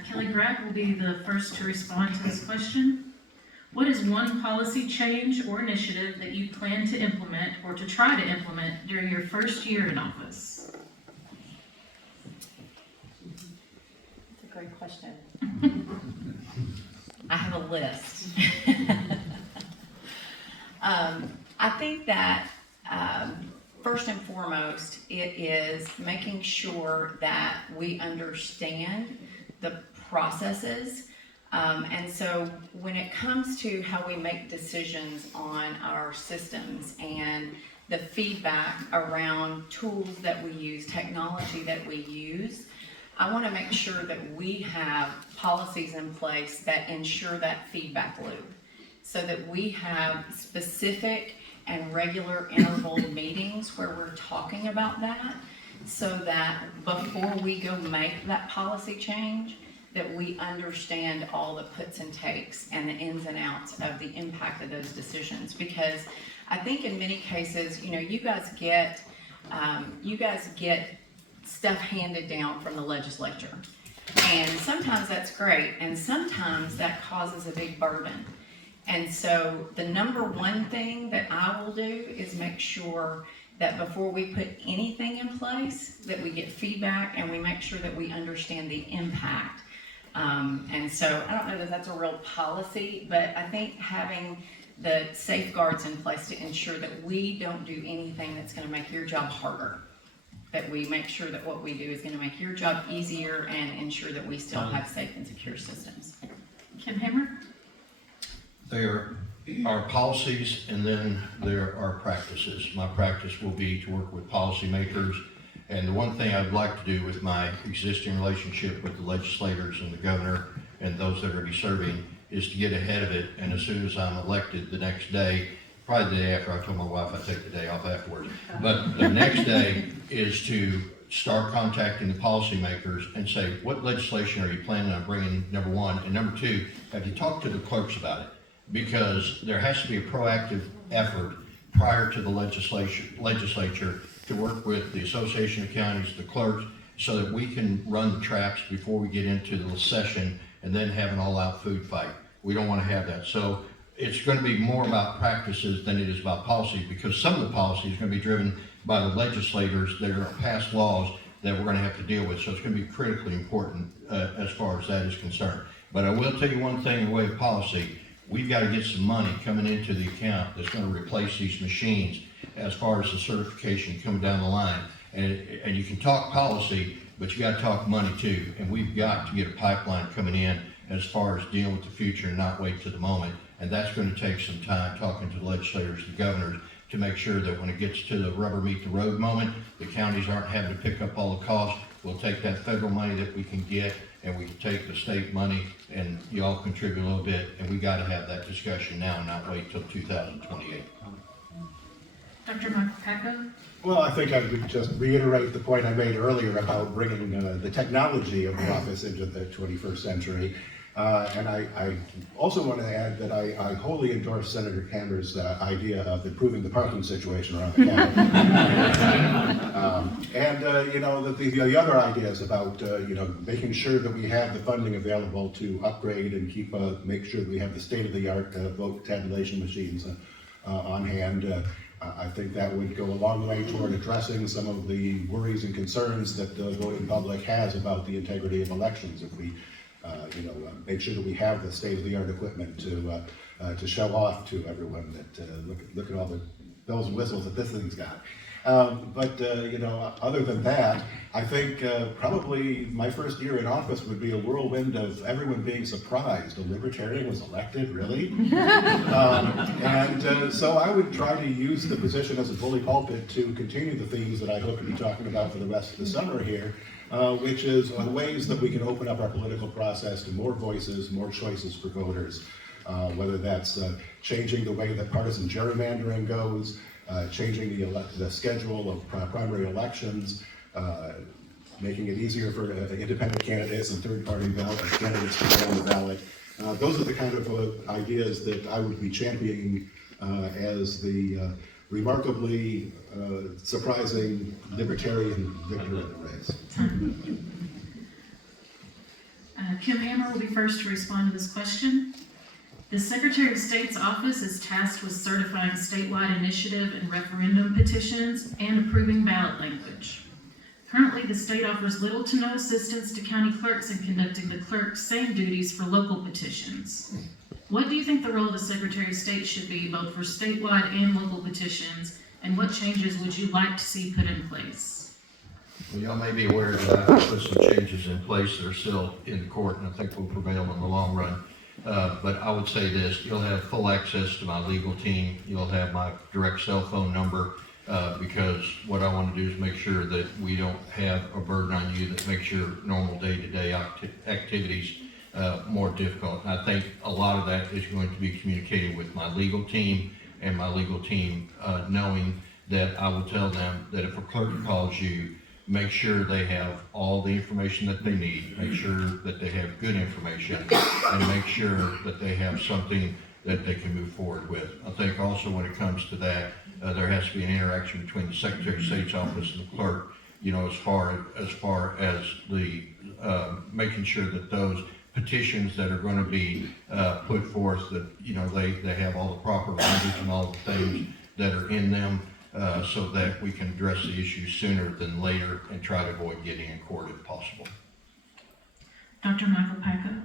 Kelly Bragg will be the first to respond to this question. What is one policy change or initiative that you plan to implement or to try to implement during your first year in office? That's a great question. I have a list. I think that first and foremost, it is making sure that we understand the processes. And so when it comes to how we make decisions on our systems and the feedback around tools that we use, technology that we use, I want to make sure that we have policies in place that ensure that feedback loop, so that we have specific and regular interval meetings where we're talking about that, so that before we go make that policy change, that we understand all the puts and takes and the ins and outs of the impact of those decisions. Because I think in many cases, you guys get stuff handed down from the legislature. And sometimes that's great, and sometimes that causes a big burden. And so the number one thing that I will do is make sure that before we put anything in place, that we get feedback and we make sure that we understand the impact. And so I don't know that that's a real policy, but I think having the safeguards in place to ensure that we don't do anything that's going to make your job harder, that we make sure that what we do is going to make your job easier and ensure that we still have safe and secure systems. Kim Hammer? There are policies, and then there are practices. My practice will be to work with policymakers, and the one thing I'd like to do with my existing relationship with the legislators and the governor and those that are already serving is to get ahead of it, and as soon as I'm elected the next day, probably the day after, I told my wife I'd take the day off afterwards, but the next day is to start contacting the policymakers and say, what legislation are you planning on bringing, number one, and number two, have you talked to the clerks about it? Because there has to be a proactive effort prior to the legislature to work with the Association of Counties, the clerks, so that we can run the traps before we get into the session and then have an all-out food fight. We don't want to have that. So it's going to be more about practices than it is about policy, because some of the policy is going to be driven by the legislators that are going to pass laws that we're going to have to deal with. So it's going to be critically important as far as that is concerned. But I will tell you one thing in the way of policy. We've got to get some money coming into the account that's going to replace these machines as far as the certification coming down the line. And you can talk policy, but you got to talk money too. And we've got to get a pipeline coming in as far as dealing with the future and not wait to the moment. And that's going to take some time talking to the legislators, the governors, to make sure that when it gets to the rubber meet the road moment, the counties aren't having to pick up all the costs. We'll take that federal money that we can get, and we can take the state money, and y'all contribute a little bit, and we gotta have that discussion now and not wait till 2028. Dr. Michael Packo? Well, I think I would just reiterate the point I made earlier about bringing the technology of the office into the 21st century. And I also want to add that I wholly endorse Senator Hammer's idea of improving the parking situation around the Capitol. You know, the other ideas about, you know, making sure that we have the funding available to upgrade and make sure that we have the state-of-the-art vote tabulation machines on hand. I think that would go a long way toward addressing some of the worries and concerns that the voting public has about the integrity of elections. If we, make sure that we have the state-of-the-art equipment to show off to everyone that look at all the bells and whistles that this thing's got. Other than that, I think probably my first year in office would be a whirlwind of everyone being surprised. A libertarian was elected, really? So I would try to use the position as a bully pulpit to continue the themes that I hope to be talking about for the rest of the summer here, which is ways that we can open up our political process to more voices, more choices for voters, whether that's changing the way that partisan gerrymandering goes, changing the schedule of primary elections, making it easier for independent candidates and third-party candidates to get on the ballot. Those are the kind of ideas that I would be championing as the remarkably surprising libertarian victor in the race. Kim Hammer will be first to respond to this question. The Secretary of State's office is tasked with certifying statewide initiative and referendum petitions and approving ballot language. Currently, the state offers little to no assistance to county clerks in conducting the clerk's same duties for local petitions. What do you think the role of the Secretary of State should be, both for statewide and local petitions, and what changes would you like to see put in place? Well, y'all may be aware that I've put some changes in place that are still in court, and I think will prevail in the long run. But I would say this: you'll have full access to my legal team. You'll have my direct cell phone number, because what I want to do is make sure that we don't have a burden on you that makes your normal day-to-day activities more difficult. And I think a lot of that is going to be communicated with my legal team, and my legal team knowing that I will tell them that if a clerk calls you, make sure they have all the information that they need, make sure that they have good information, and make sure that they have something that they can move forward with. I think also when it comes to that, there has to be an interaction between the Secretary of State's office and the clerk, you know, as far as the making sure that those petitions that are going to be put forth, that, you know, they have all the proper language and all the things that are in them, so that we can address the issue sooner than later and try to avoid getting in court if possible. Dr. Michael Packo?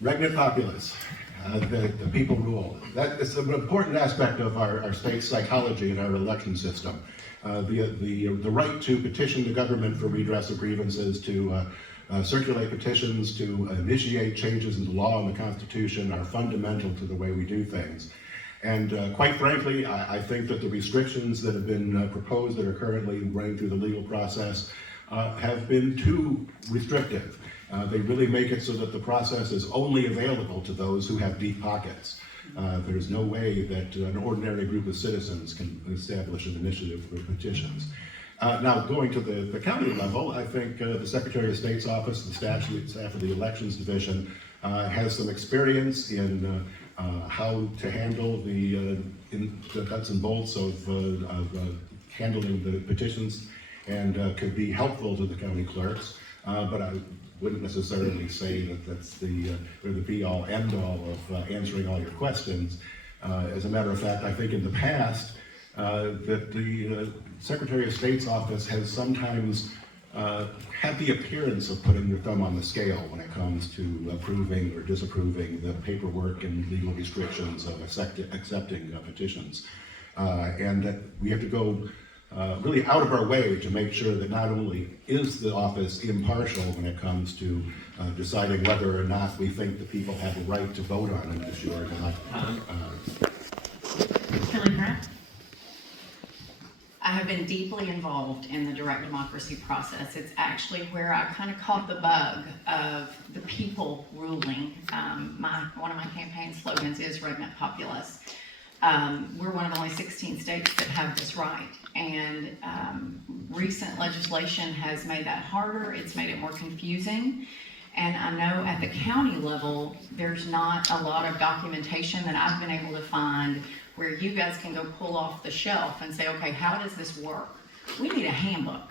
Regnant populace, the people rule. That is an important aspect of our state psychology and our election system. The right to petition the government for redress of grievances, to circulate petitions, to initiate changes in the law and the Constitution are fundamental to the way we do things. And quite frankly, I think that the restrictions that have been proposed that are currently running through the legal process have been too restrictive. They really make it so that the process is only available to those who have deep pockets. There's no way that an ordinary group of citizens can establish an initiative for petitions. Now, going to the county level, I think the Secretary of State's office, the staff of the Elections Division, has some experience in how to handle the nuts and bolts of handling the petitions, and could be helpful to the county clerks. But I wouldn't necessarily say that that's the be-all, end-all of answering all your questions. As a matter of fact, I think in the past that the Secretary of State's office has sometimes had the appearance of putting their thumb on the scale when it comes to approving or disapproving the paperwork and legal restrictions of accepting petitions. And that we have to go really out of our way to make sure that not only is the office impartial when it comes to deciding whether or not we think the people have a right to vote on an issue or not. Kelly Pratt? I have been deeply involved in the direct democracy process. It's actually where I kind of caught the bug of the people ruling. One of my campaign slogans is Regnant Populace. We're one of only 16 states that have this right, and recent legislation has made that harder. It's made it more confusing, and I know at the county level, there's not a lot of documentation that I've been able to find where you guys can go pull off the shelf and say, okay, how does this work? We need a handbook.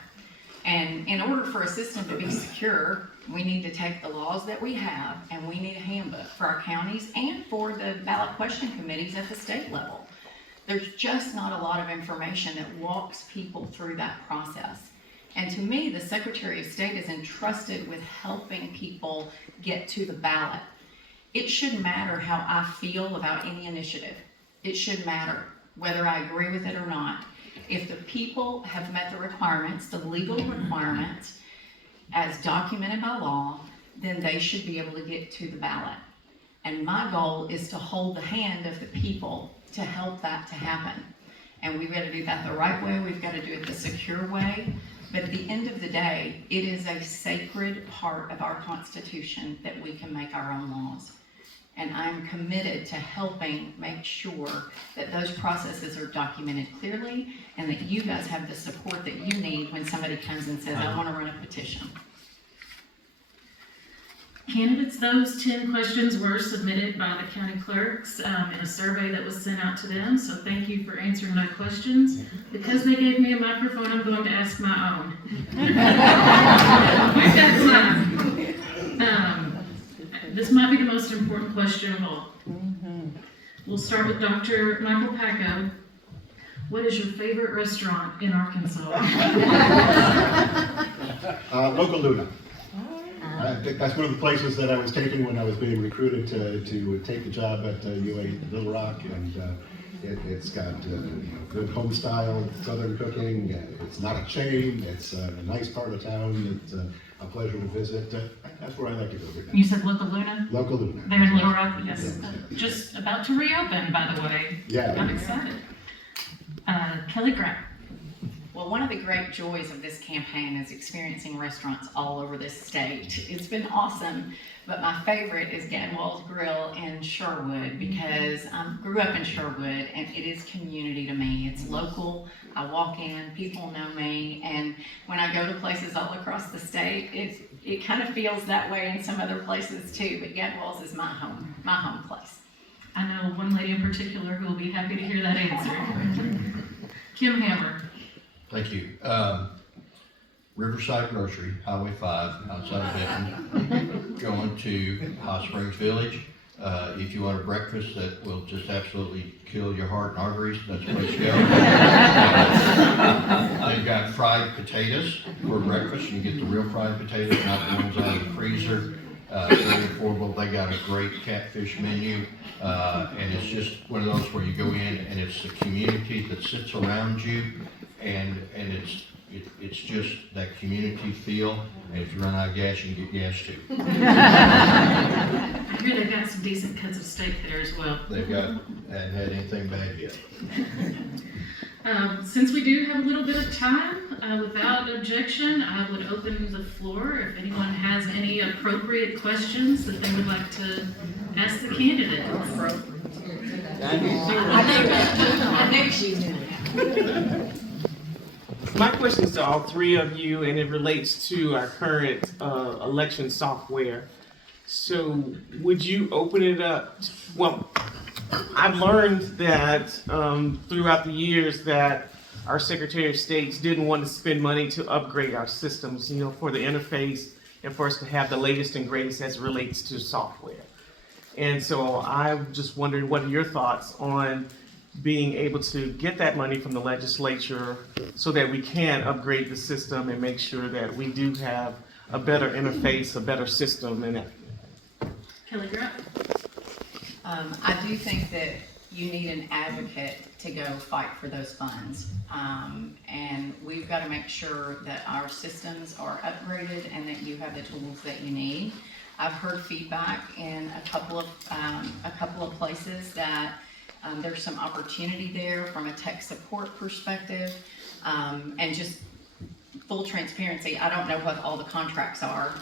And in order for a system to be secure, we need to take the laws that we have and we need a handbook for our counties and for the ballot question committees at the state level. There's just not a lot of information that walks people through that process. And to me, the Secretary of State is entrusted with helping people get to the ballot. It shouldn't matter how I feel about any initiative. It should matter whether I agree with it or not. If the people have met the requirements, the legal requirements, as documented by law, then they should be able to get to the ballot. And my goal is to hold the hand of the people to help that to happen. And we've got to do that the right way. We've got to do it the secure way. But at the end of the day, it is a sacred part of our Constitution that we can make our own laws. And I'm committed to helping make sure that those processes are documented clearly and that you guys have the support that you need when somebody comes and says, I want to run a petition. Candidates, those 10 questions were submitted by the county clerks in a survey that was sent out to them, so thank you for answering my questions. Because they gave me a microphone, I'm going to ask my own. We've got time. This might be the most important question of all. We'll start with Dr. Michael Packo. What is your favorite restaurant in Arkansas? Local Luna. I think that's one of the places that I was taking when I was being recruited to take the job at UA Little Rock, and it's got good home style Southern cooking. It's not a chain. It's a nice part of town. It's a pleasure to visit. That's where I like to go. You said Local Luna? Local Luna. They're in Little Rock, yes. Yeah. Just about to reopen, by the way. Yeah. I'm excited. Kelly Grant. Well, one of the great joys of this campaign is experiencing restaurants all over this state. It's been awesome, but my favorite is Gadwall's Grill in Sherwood because I grew up in Sherwood and it is community to me. It's local. I walk in, people know me, and when I go to places all across the state, it kind of feels that way in some other places too, but Gadwall's is my home place. I know one lady in particular who will be happy to hear that answer. Kim Hammer. Thank you. Riverside Grocery, Highway 5, outside of Benton, going to Hot Springs Village. If you want a breakfast that will just absolutely kill your heart and arteries, that's the place to go. They've got fried potatoes for breakfast. You get the real fried potatoes, not the ones out of the freezer. Very affordable. They got a great catfish menu, and it's just one of those where you go in and it's the community that sits around you, and it's just that community feel. And if you run out of gas, you can get gas too. I hear they've got some decent cuts of steak there as well. They've got, hadn't had anything bad yet. Since we do have a little bit of time, without objection, I would open the floor if anyone has any appropriate questions that they would like to ask the candidates. I knew she knew. My question is to all three of you, and it relates to our current election software. So would you open it up? Well, I've learned that throughout the years that our Secretary of State didn't want to spend money to upgrade our systems, for the interface and for us to have the latest and greatest as it relates to software. And so I'm just wondering, what are your thoughts on being able to get that money from the legislature so that we can upgrade the system and make sure that we do have a better interface, a better system in it? Kelly Grant. I do think that you need an advocate to go fight for those funds. And we've got to make sure that our systems are upgraded and that you have the tools that you need. I've heard feedback in a couple of places that there's some opportunity there from a tech support perspective. And just full transparency, I don't know what all the contracts are,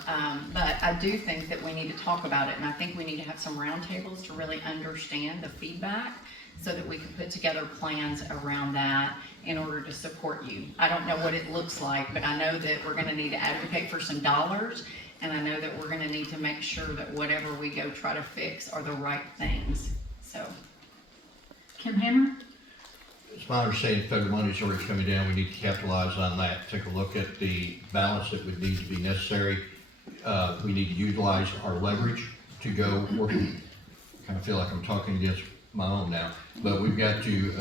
but I do think that we need to talk about it, and I think we need to have some roundtables to really understand the feedback so that we can put together plans around that in order to support you. I don't know what it looks like, but I know that we're gonna need to advocate for some dollars, and I know that we're gonna need to make sure that whatever we go try to fix are the right things, so. Kim Hammer? It's my understanding federal money is already coming down. We need to capitalize on that, take a look at the balance that would need to be necessary. We need to utilize our leverage to go work. I kind of feel like I'm talking against my own now, but we've got to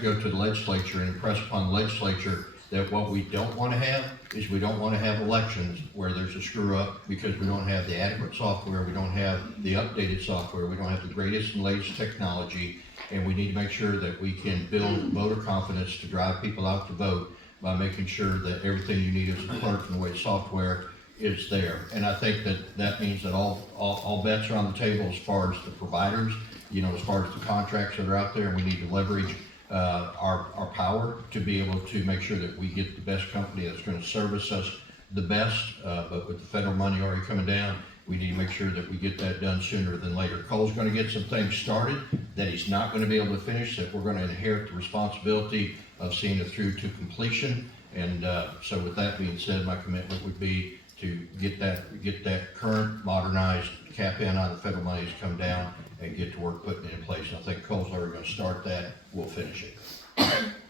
go to the legislature and impress upon the legislature that what we don't want to have is we don't want to have elections where there's a screw up because we don't have the adequate software, we don't have the updated software, we don't have the greatest and latest technology. And we need to make sure that we can build voter confidence to drive people out to vote by making sure that everything you need as a clerk in the way of software is there. And I think that means that all bets are on the table as far as the providers, as far as the contracts that are out there, and we need to leverage our power to be able to make sure that we get the best company that's going to service us the best. But with the federal money already coming down, we need to make sure that we get that done sooner than later. Cole's going to get some things started that he's not going to be able to finish, that we're going to inherit the responsibility of seeing it through to completion. And so with that being said, my commitment would be to get that current modernized cap in on the federal money to come down and get to work putting it in place. And I think Cole's already going to start that. We'll finish it.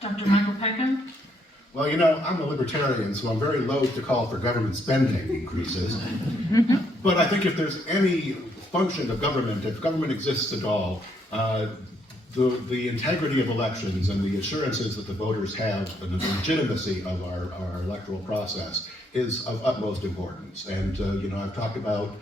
Dr. Michael Peckham? Well, I'm a libertarian, so I'm very loath to call for government spending increases. But I think if there's any function of government, if government exists at all, the integrity of elections and the assurances that the voters have and the legitimacy of our electoral process is of utmost importance. And, I've talked about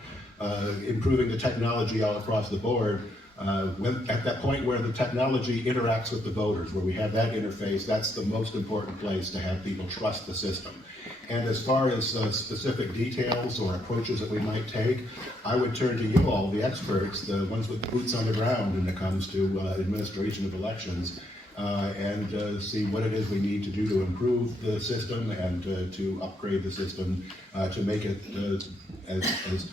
improving the technology all across the board. At that point where the technology interacts with the voters, where we have that interface, that's the most important place to have people trust the system. And as far as specific details or approaches that we might take, I would turn to you all, the experts, the ones with boots on the ground when it comes to administration of elections, and see what it is we need to do to improve the system and to upgrade the system to make it as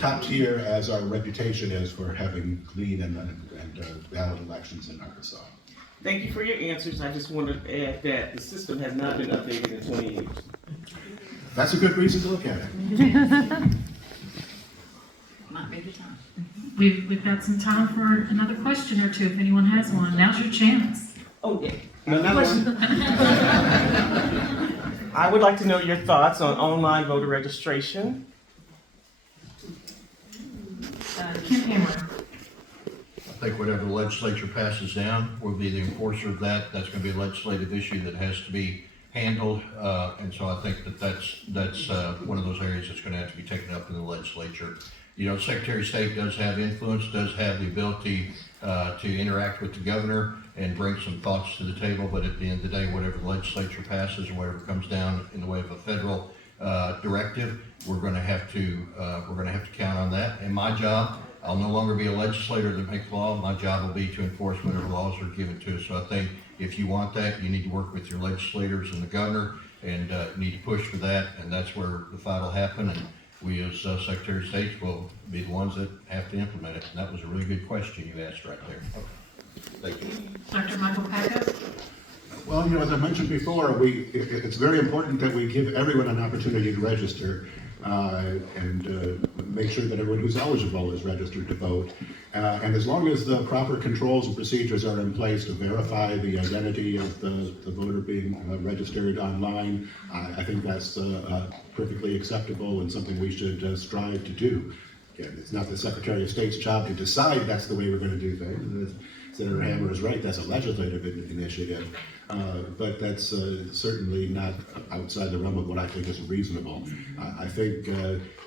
top tier as our reputation is for having clean and valid elections in Arkansas. Thank you for your answers. I just wanted to add that the system has not been updated in 20 years. That's a good reason to look at it. Might be the time. We've got some time for another question or two if anyone has one. Now's your chance. Oh, yeah. Another one. I would like to know your thoughts on online voter registration. Kim Hammer? I think whatever the legislature passes down will be the enforcer of that. That's going to be a legislative issue that has to be handled. And so I think that's one of those areas that's going to have to be taken up in the legislature. Secretary of State does have influence, does have the ability to interact with the governor and bring some thoughts to the table. But at the end of the day, whatever the legislature passes or whatever comes down in the way of a federal directive, we're going to have to count on that. And my job, I'll no longer be a legislator that makes law. My job will be to enforce whatever laws are given to us. So I think if you want that, you need to work with your legislators and the governor, and you need to push for that. And that's where the fight will happen. And we as Secretary of State will be the ones that have to implement it. And that was a really good question you asked right there. Okay. Thank you. Dr. Michael Peckham? Well, as I mentioned before, it's very important that we give everyone an opportunity to register and make sure that everyone who's eligible is registered to vote. And as long as the proper controls and procedures are in place to verify the identity of the voter being registered online, I think that's perfectly acceptable and something we should strive to do. Again, it's not the Secretary of State's job to decide that's the way we're going to do things. Senator Hammer is right, that's a legislative initiative, but that's certainly not outside the realm of what I think is reasonable. I think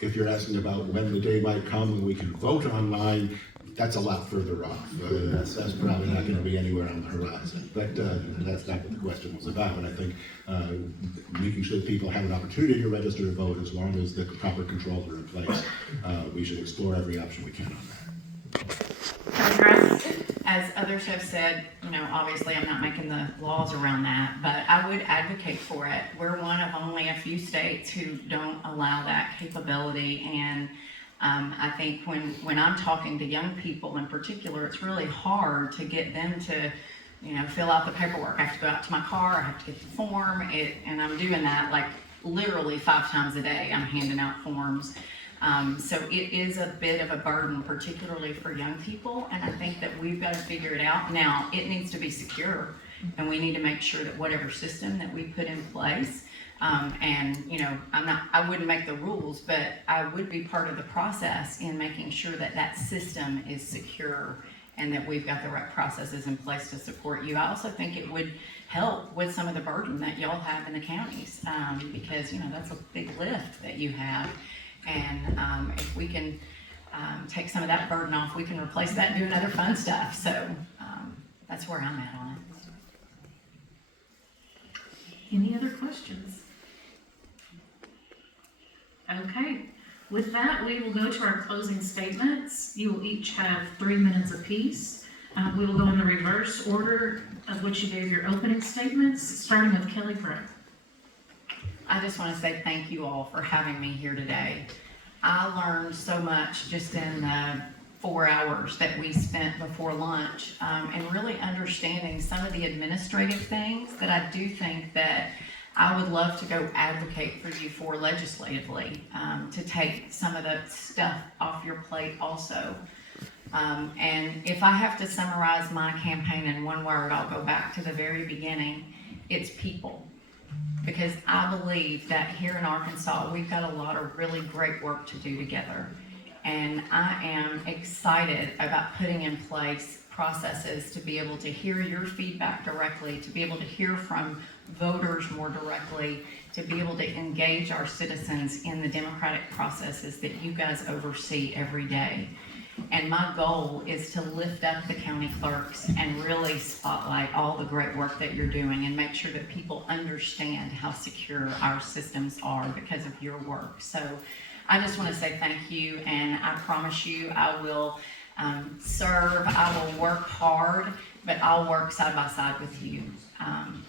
if you're asking about when the day might come when we can vote online, that's a lot further off. That's probably not going to be anywhere on the horizon, but that's not what the question was about. And I think making sure that people have an opportunity to register to vote as long as the proper controls are in place, we should explore every option we can on that. as others have said, obviously I'm not making the laws around that, but I would advocate for it. We're one of only a few states who don't allow that capability, and I think when I'm talking to young people in particular, it's really hard to get them to, fill out the paperwork. I have to go out to my car, I have to get the form, and I'm doing that like literally 5 times a day. I'm handing out forms. So it is a bit of a burden, particularly for young people, and I think that we've got to figure it out. Now, it needs to be secure, and we need to make sure that whatever system that we put in place, I wouldn't make the rules, but I would be part of the process in making sure that that system is secure and that we've got the right processes in place to support you. I also think it would help with some of the burden that y'all have in the counties, because, that's a big lift that you have. And if we can take some of that burden off, we can replace that doing other fun stuff. So that's where I'm at on it. Any other questions? Okay, with that, we will go to our closing statements. You will each have 3 minutes apiece. We will go in the reverse order of which you gave your opening statements, starting with Kelly Clerk. I just want to say thank you all for having me here today. I learned so much just in the 4 hours that we spent before lunch, and really understanding some of the administrative things that I do think that I would love to go advocate for you for legislatively, to take some of the stuff off your plate also. And if I have to summarize my campaign in one word, I'll go back to the very beginning. It's people. Because I believe that here in Arkansas, we've got a lot of really great work to do together. And I am excited about putting in place processes to be able to hear your feedback directly, to be able to hear from voters more directly, to be able to engage our citizens in the democratic processes that you guys oversee every day. And my goal is to lift up the county clerks and really spotlight all the great work that you're doing and make sure that people understand how secure our systems are because of your work. So I just want to say thank you, and I promise you I will serve, I will work hard, but I'll work side by side with you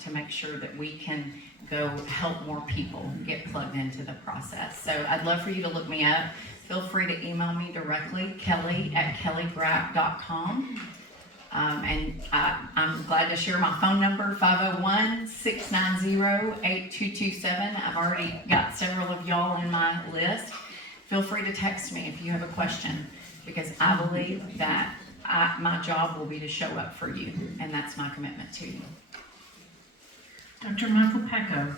to make sure that we can go help more people get plugged into the process. So I'd love for you to look me up. Feel free to email me directly, kelly@kellybrack.com. And I'm glad to share my phone number, 501-690-8227. I've already got several of y'all in my list. Feel free to text me if you have a question, because I believe that my job will be to show up for you, and that's my commitment to you. Dr. Michael Pecco.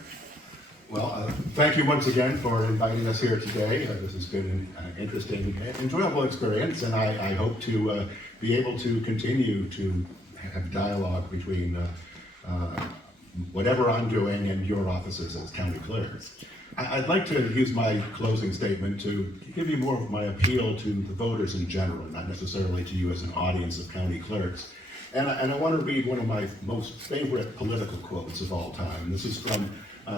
Well, thank you once again for inviting us here today. This has been an interesting, enjoyable experience, and I hope to be able to continue to have dialogue between whatever I'm doing and your offices as county clerks. I'd like to use my closing statement to give you more of my appeal to the voters in general, not necessarily to you as an audience of county clerks. And I want to read one of my most favorite political quotes of all time. This is from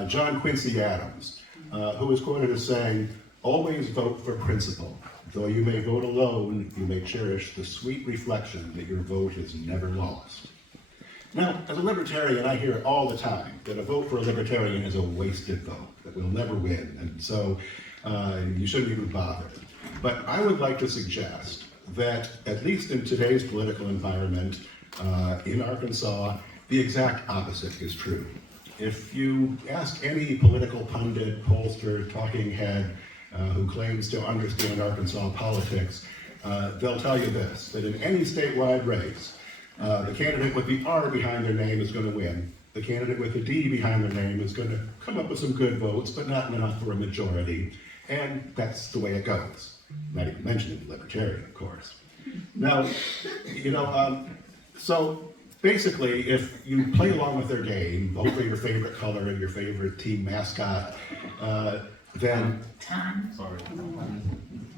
John Quincy Adams, who is quoted as saying, "Always vote for principle. Though you may vote alone, you may cherish the sweet reflection that your vote is never lost." Now, as a libertarian, I hear all the time that a vote for a libertarian is a wasted vote, that we'll never win, and so you shouldn't even bother. But I would like to suggest that, at least in today's political environment in Arkansas, the exact opposite is true. If you ask any political pundit, pollster, talking head who claims to understand Arkansas politics, they'll tell you this, that in any statewide race, the candidate with the R behind their name is going to win. The candidate with the D behind their name is going to come up with some good votes, but not enough for a majority. And that's the way it goes. Not even mentioning the libertarian, of course. Now, so basically, if you play along with their game, vote for your favorite color and your favorite team mascot, then... Time. Sorry.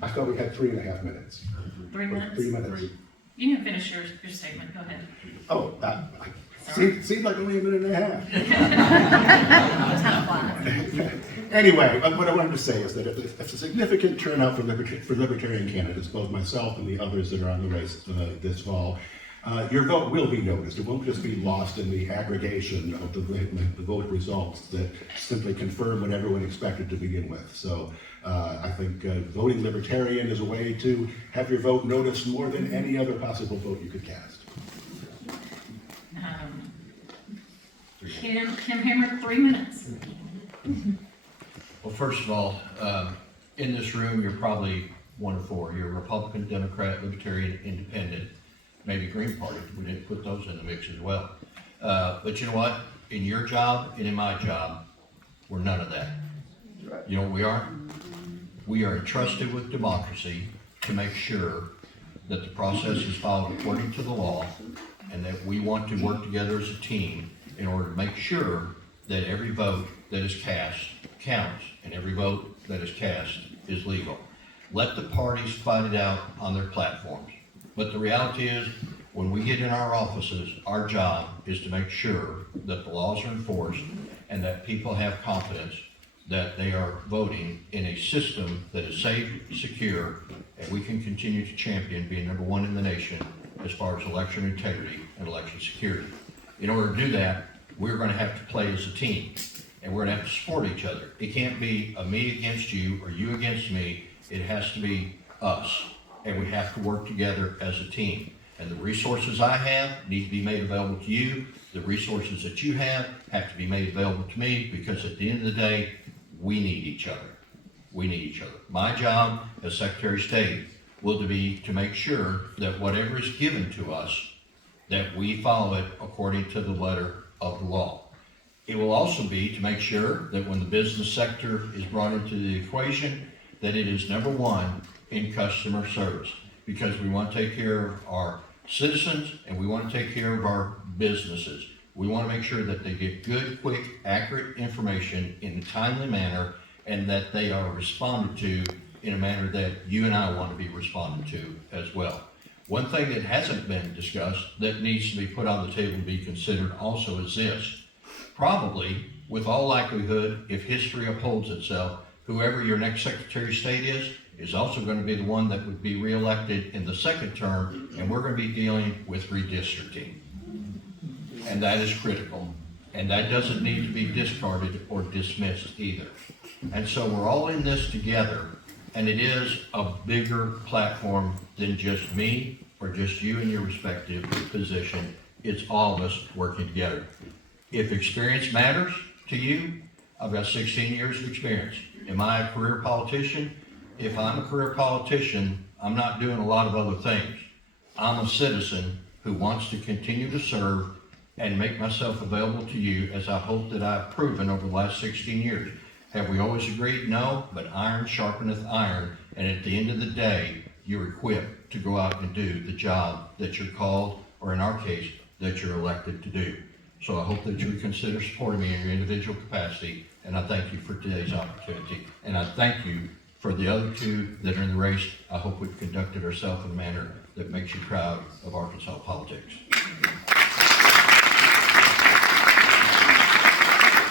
I thought we had 3.5 minutes. 3 minutes? 3 minutes. You can finish your statement. Go ahead. Oh, seemed like only 1.5 minutes. Anyway, what I wanted to say is that if a significant turnout for libertarian candidates, both myself and the others that are on the race this fall, your vote will be noticed. It won't just be lost in the aggregation of the vote results that simply confirm what everyone expected to begin with. So I think voting Libertarian is a way to have your vote noticed more than any other possible vote you could cast. Kim Hammer, 3 minutes. Well, first of all, in this room, you're probably one of four. You're Republican, Democrat, Libertarian, Independent, maybe Green Party. We didn't put those in the mix as well. But you know what? In your job and in my job, we're none of that. You know what we are? We are entrusted with democracy to make sure that the process is followed according to the law, and that we want to work together as a team in order to make sure that every vote that is cast counts, and every vote that is cast is legal. Let the parties fight it out on their platforms. But the reality is, when we get in our offices, our job is to make sure that the laws are enforced and that people have confidence that they are voting in a system that is safe, secure, and we can continue to champion being number one in the nation as far as election integrity and election security. In order to do that, we're going to have to play as a team, and we're going to have to support each other. It can't be a me against you or you against me. It has to be us, and we have to work together as a team. And the resources I have need to be made available to you. The resources that you have to be made available to me, because at the end of the day, we need each other. We need each other. My job as Secretary of State will be to make sure that whatever is given to us, that we follow it according to the letter of the law. It will also be to make sure that when the business sector is brought into the equation, that it is number one in customer service, because we want to take care of our citizens and we want to take care of our businesses. We want to make sure that they get good, quick, accurate information in a timely manner, and that they are responded to in a manner that you and I want to be responded to as well. One thing that hasn't been discussed that needs to be put on the table and be considered also is this. Probably, with all likelihood, if history upholds itself, whoever your next Secretary of State is also going to be the one that would be reelected in the second term, and we're going to be dealing with redistricting. And that is critical. And that doesn't need to be discarded or dismissed either. And so we're all in this together, and it is a bigger platform than just me or just you in your respective position. It's all of us working together. If experience matters to you, I've got 16 years of experience. Am I a career politician? If I'm a career politician, I'm not doing a lot of other things. I'm a citizen who wants to continue to serve and make myself available to you, as I hope that I've proven over the last 16 years. Have we always agreed? No, but iron sharpeneth iron, and at the end of the day, you're equipped to go out and do the job that you're called, or in our case, that you're elected to do. So I hope that you would consider supporting me in your individual capacity, and I thank you for today's opportunity. And I thank you for the other two that are in the race. I hope we've conducted ourselves in a manner that makes you proud of Arkansas politics.